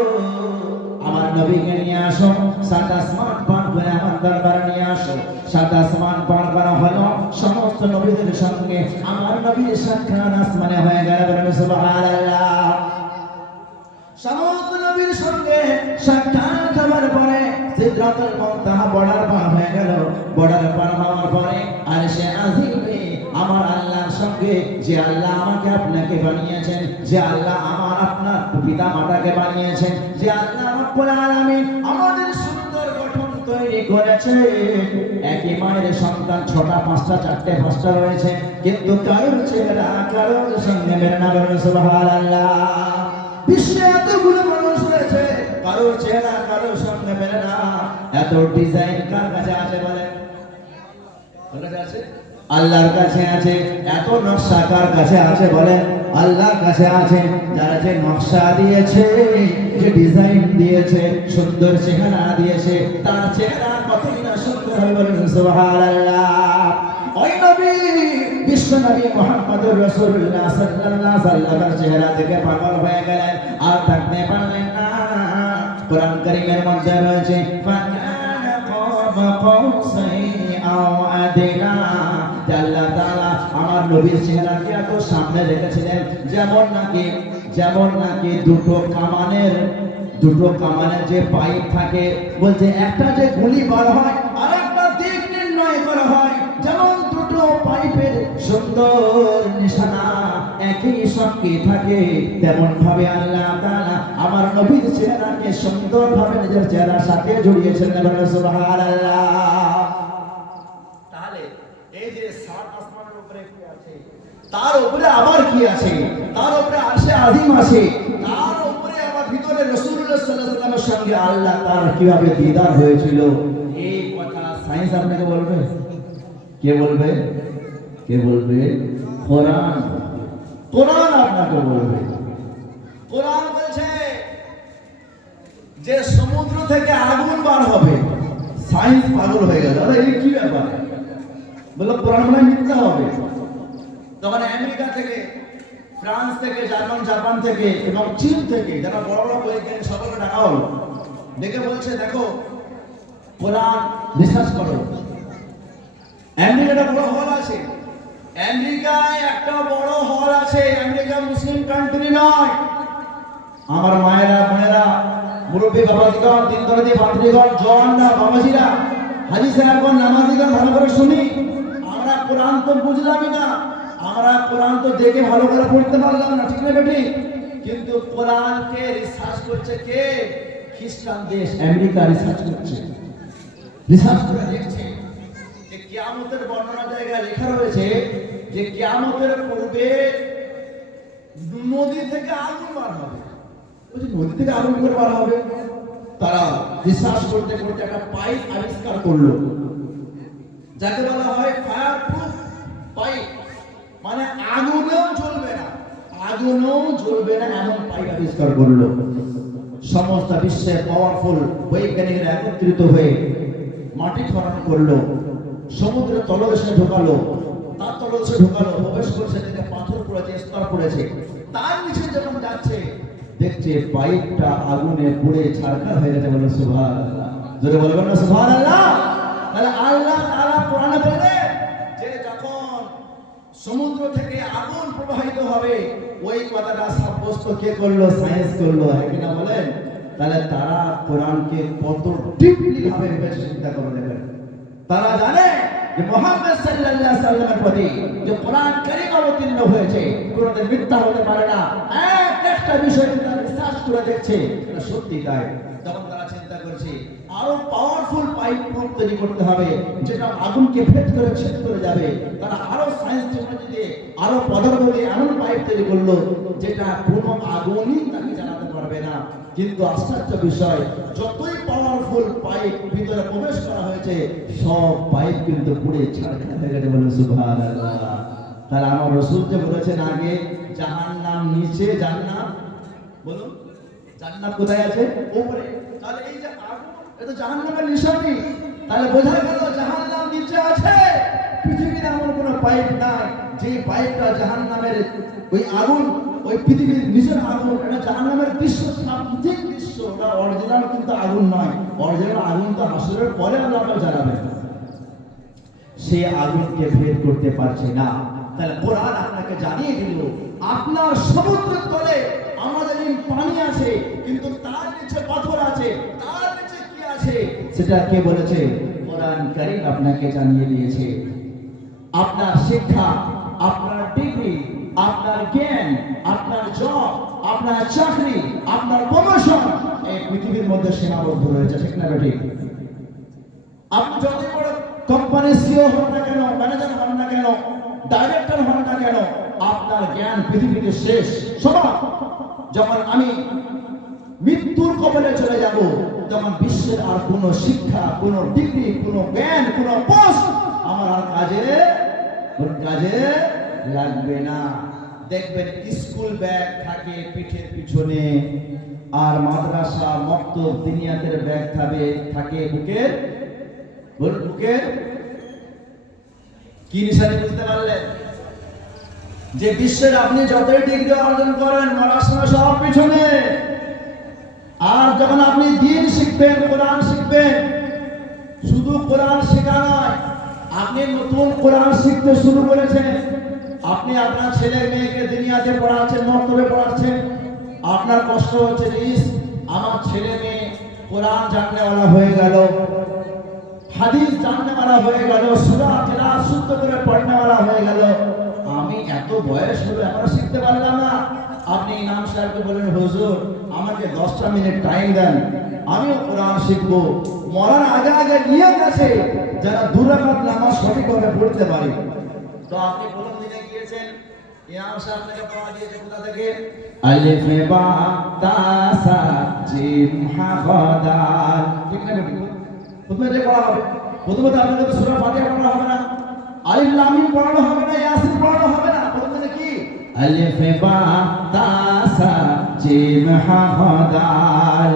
আমার নবীকে নিয়ে আসো, সাত আসমান পার করে আমার দরবারে নিয়ে আসো। সাত আসমান পার করা হলো, সমস্ত নবীদের সঙ্গে আমার নবীর সাক্ষাৎ আসমানে হয়ে গেল। বলুন সুবহানাল্লাহ। সমস্ত নবীর সঙ্গে সাক্ষাৎ হওয়ার পরে সিদরাতুল মুনতাহা বর্ডার পার হয়ে গেল। বর্ডার পার হওয়ার পরে আরশে আজিমে আমার আল্লাহর সঙ্গে, যে আল্লাহ আমাকে আপনাকে বানিয়েছেন, যে আল্লাহ আমার আপনার পিতা মাতাকে বানিয়েছেন, যে আল্লাহ রব্বুল আলামিন আমাদের সুন্দর গঠন তৈরি করেছে, একই মায়ের সন্তান 6টা 5টা 4টে 5টা রয়েছে, কিন্তু কারোর চেহারা কারোর সঙ্গে মেলে না। বলুন সুবহানাল্লাহ। বিশ্বে এতগুলো মানুষ রয়েছে, কারোর চেহারা কারোর সঙ্গে মেলে না। এত ডিজাইন কার কাছে আছে বলেন? আল্লাহর কাছে আছে। এত নকশা কার কাছে আছে বলেন? আল্লাহর কাছে আছে। যারা যে নকশা দিয়েছে, যে ডিজাইন দিয়েছে, সুন্দর চেহারা দিয়েছে, তার চেহারা কতই না সুন্দর হবে। বলেন সুবহানাল্লাহ। ওই নবী, বিশ্ব নবী মুহাম্মদুর রাসূলুল্লাহ সাল্লাল্লাহু আলাইহি ওয়াসাল্লামের চেহারা দেখে পাগল হয়ে গেলেন, আর থাকতে পারলেন না। কোরআন কারীমের মধ্যে রয়েছে ফাকানা কাবা কাউসাইনি আও আদনা। আল্লাহ তাআলা আমার নবীর চেহারাকে এত সামনে রেখেছিলেন, যেমন নাকি দুটো কামানের যে পাইপ থাকে, বলছে একটা যে গুলি বার হয় আর একটা দিক নির্ণয় করা হয়, যেমন দুটো পাইপের সুন্দর নিশানা একই সঙ্গে থাকে, তেমন ভাবে আল্লাহ তাআলা আমার নবীর চেহারাকে সুন্দরভাবে নিজের চেহারার সাথে জড়িয়েছেন। সুবহানাল্লাহ। তাহলে এই যে সাত আসমানের উপরে কি আছে, তার উপরে আবার কি আছে, তার উপরে আরশে আজিম আছে, তার উপরে আবার ভিতরে রাসূলুল্লাহ সাল্লাল্লাহু আলাইহি ওয়াসাল্লামের সঙ্গে আল্লাহ তার কিভাবে দিদার হয়েছিল, এই কথা সায়েন্স আপনাকে বলবে? কে বলবে? কে বলবে? কোরআন। কোরআন আপনাকে বলবে। কোরআন বলছে যে সমুদ্র থেকে আগুন বার হবে। সায়েন্স পাগল হয়ে গেল, আরে এই কি ব্যাপার? বললো কোরআন মানে মিথ্যা হবে। তখন আমেরিকা থেকে, ফ্রান্স থেকে, জাপান থেকে এবং চীন থেকে যারা বড় বড় বৈজ্ঞানিক সকলকে ডাকা হলো, ডেকে বলছে দেখো কোরআন রিসার্চ করো। আমেরিকাটা বড় হল আছে, আমেরিকায় একটা বড় হল আছে। আমেরিকা মুসলিম কান্ট্রি নয়। আমার মায়েরা, বোনেরা, মুরব্বী বাবাজিগণ, দিন দরদি ভাতৃগণ, জওয়ানরা, বাবাজিরা, হাজী সাহেবগণ, নামাজিগণ, ভালো করে শুনি। আমরা কোরআন তো বুঝলামই না, আমরা কোরআন তো দেখে ভালো করে পড়তে পারলাম না, ঠিক না বেটি? কিন্তু কোরআনকে রিসার্চ করছে কে? খ্রিস্টান দেশ আমেরিকা রিসার্চ করছে। রিসার্চ করে দেখছে যে কিয়ামতের বর্ণনা জায়গায় লেখা রয়েছে যে কিয়ামতের পূর্বে নদী থেকে আগুন বার হবে। বলছে নদী থেকে আগুন করে বার হবে? তারা রিসার্চ করতে করতে একটা পাইপ আবিষ্কার করলো, যাকে বলা হয় ফায়ার প্রুফ পাইপ। মানে আগুনও জ্বলবে না এমন পাইপ আবিষ্কার করলো। সমস্ত বিশ্বের পাওয়ারফুল বৈজ্ঞানিকরা একত্রিত হয়ে মাটি খনন করলো, সমুদ্রের তলদেশে ঢোকালো, তার তলদেশে ঢোকালো, প্রবেশ করছে, দেখে পাথর পড়েছে, স্তর পড়েছে। তার নিচে যখন যাচ্ছে দেখছে পাইপটা আগুনে পুড়ে ছারখার হয়ে গেছে। বলে সুবহানাল্লাহ। জোরে বলবেন না সুবহানাল্লাহ? তাহলে আল্লাহ তাআলা কোরআনে বলেন যে যখন সমুদ্র থেকে আগুন প্রবাহিত হবে, ওই কথাটা সাব্যস্ত কে করলো? সায়েন্স করলো, হ্যাঁ কিনা বলেন? তাহলে তারা কোরআনকে কত ডিপলি ভাবে চিন্তা করে নেবেন। তারা জানে যে মুহাম্মদ সাল্লাল্লাহু আলাইহি ওয়াসাল্লামের প্রতি যে কোরআন কারীম অবতীর্ণ হয়েছে, কোরআনের মিথ্যা হতে পারে না। একটা বিষয় তারা রিসার্চ করে দেখছে এটা সত্যি তাই। তখন তারা চিন্তা করছে আরো পাওয়ারফুল পাইপ প্রুফ তৈরি করতে হবে, যেটা আগুনকে ভেদ করে ছেদ করে যাবে। তারা আরো সায়েন্স টেকনোলজি দিয়ে, আরো পদার্থ দিয়ে এমন পাইপ তৈরি করলো যেটা কোনো আগুনই তাকে জ্বালাতে পারবে না। কিন্তু আশ্চর্য বিষয়, যতই পাওয়ারফুল পাইপ ভিতরে প্রবেশ করা হয়েছে, সব পাইপ কিন্তু পুড়ে ছারখার হয়ে গেছে। বলে সুবহানাল্লাহ। তাহলে আমার রাসূল যে বলেছেন আগে জাহান্নাম নিচে, জান্নাত, বলুন জান্নাত কোথায় আছে? উপরে। তাহলে এই যে আগুন, এটা জাহান্নামের নিশানি। তাহলে বোঝা গেল জাহান্নাম নিচে আছে। পৃথিবীর এমন কোনো পাইপ নাই যে পাইপটা জাহান্নামের ওই আগুন, ওই পৃথিবীর নিচের আগুন, এটা জাহান্নামের দৃশ্য, সামথিং দৃশ্য, ওটা অরিজিনাল কিন্তু আগুন নয়। অরিজিনাল আগুন তো হাসরের পরে আল্লাহ জ্বালাবেন। সে আগুনকে ভেদ করতে পারছে না। তাহলে কোরআন আপনাকে জানিয়ে দিল আপনার সমুদ্রের তলে আমাদের পানি আছে, কিন্তু তার নিচে পাথর আছে, তার নিচে কি আছে দিচ্ছে সেটা কে বলেছে? কোরআন কারীম আপনাকে জানিয়ে দিয়েছে। আপনার শিক্ষা, আপনার ডিগ্রি, আপনার জ্ঞান, আপনার জব, আপনার চাকরি, আপনার প্রমোশন এই পৃথিবীর মধ্যে সীমাবদ্ধ রয়েছে, ঠিক না ঠিক? আপনি যতই বড় কোম্পানির সিইও হন না কেন, ম্যানেজার হন না কেন, ডাইরেক্টর হন না কেন, আপনার জ্ঞান পৃথিবীতে শেষ। শোনো, যখন আমি মৃত্যুর কবলে চলে যাব, তখন বিশ্বের আর কোনো শিক্ষা, কোনো ডিগ্রি, কোনো জ্ঞান, কোনো পোস্ট আমার আর কাজে লাগবে না। দেখবেন স্কুল ব্যাগ থাকে পিঠের পিছনে, আর মাদ্রাসা মক্তব দিনিয়াতের ব্যাগ থাকে বুকের কি নিশানি বুঝতে পারলেন? যে বিশ্বের আপনি যতই ডিগ্রি অর্জন করেন মরার সময় সব পিছনে। আর যখন আপনি দ্বীন শিখবেন, কোরআন শিখবেন, শুধু কোরআন শেখা নয়, আপনি নতুন কোরআন শিখতে শুরু করেছেন, আপনি আপনার ছেলে মেয়েকে দুনিয়াতে পড়াচ্ছেন, মক্তবে পড়াচ্ছেন, আপনার কষ্ট হচ্ছে যে আমার ছেলে মেয়ে কোরআন জাননেওয়ালা হয়ে গেল, হাদিস জাননেওয়ালা হয়ে গেল, সূরা তেলাওয়াত শুদ্ধ করে পড়নেওয়ালা হয়ে গেল, আমি এত বয়স হলো এখনো শিখতে পারলাম না। আপনি ইমাম সাহেবকে বলেন, হুজুর আমাকে 10টা মিনিট টাইম দেন, আমিও কোরআন শিখবো। মরার আগে নিয়ত আছে যারা 2 রাকাত নামাজ সঠিকভাবে পড়তে পারে। তো আপনি প্রথম দিনে গিয়েছেন, ইমাম সাহেব আপনাকে পড়া দিয়েছে কোথা থেকে? আলিফ বা তা সা জিম হা খ দাল, ঠিক না? প্রথমে যে পড়া হবে, প্রথমে তো আপনাকে তো সূরা ফাতিহা পড়া হবে না, আলিফ লাম মিম পড়ানো হবে না, ইয়াসিন পড়ানো হবে না। প্রথমে কি? আলিফ বা তা সা জিম হা খ দাল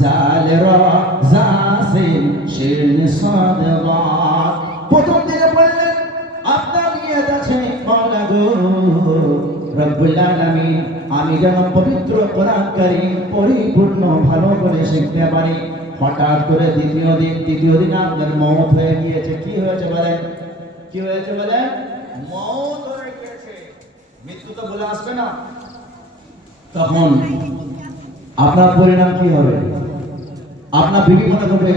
জাল রা জা সিন শিন সাদ রা। প্রথম দিনে পড়লেন, আপনার নিয়ত আছে মাওলা গো রব্বুল আলামিন আমি যেন পবিত্র কোরআন কারীম পরিপূর্ণ ভালো করে শিখতে পারি। হঠাৎ করে দ্বিতীয় দিন আপনার মওত হয়ে গিয়েছে। কি হয়েছে বলেন? কি হয়েছে বলেন? মওত হয়ে গিয়েছে। মৃত্যু তো বলে আসবে না, তখন আপনার পরিণাম কি হবে? আপনার বিবি মনে করবে,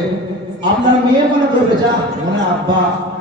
আপনার মেয়ে মনে করবে, যা মনে আব্বা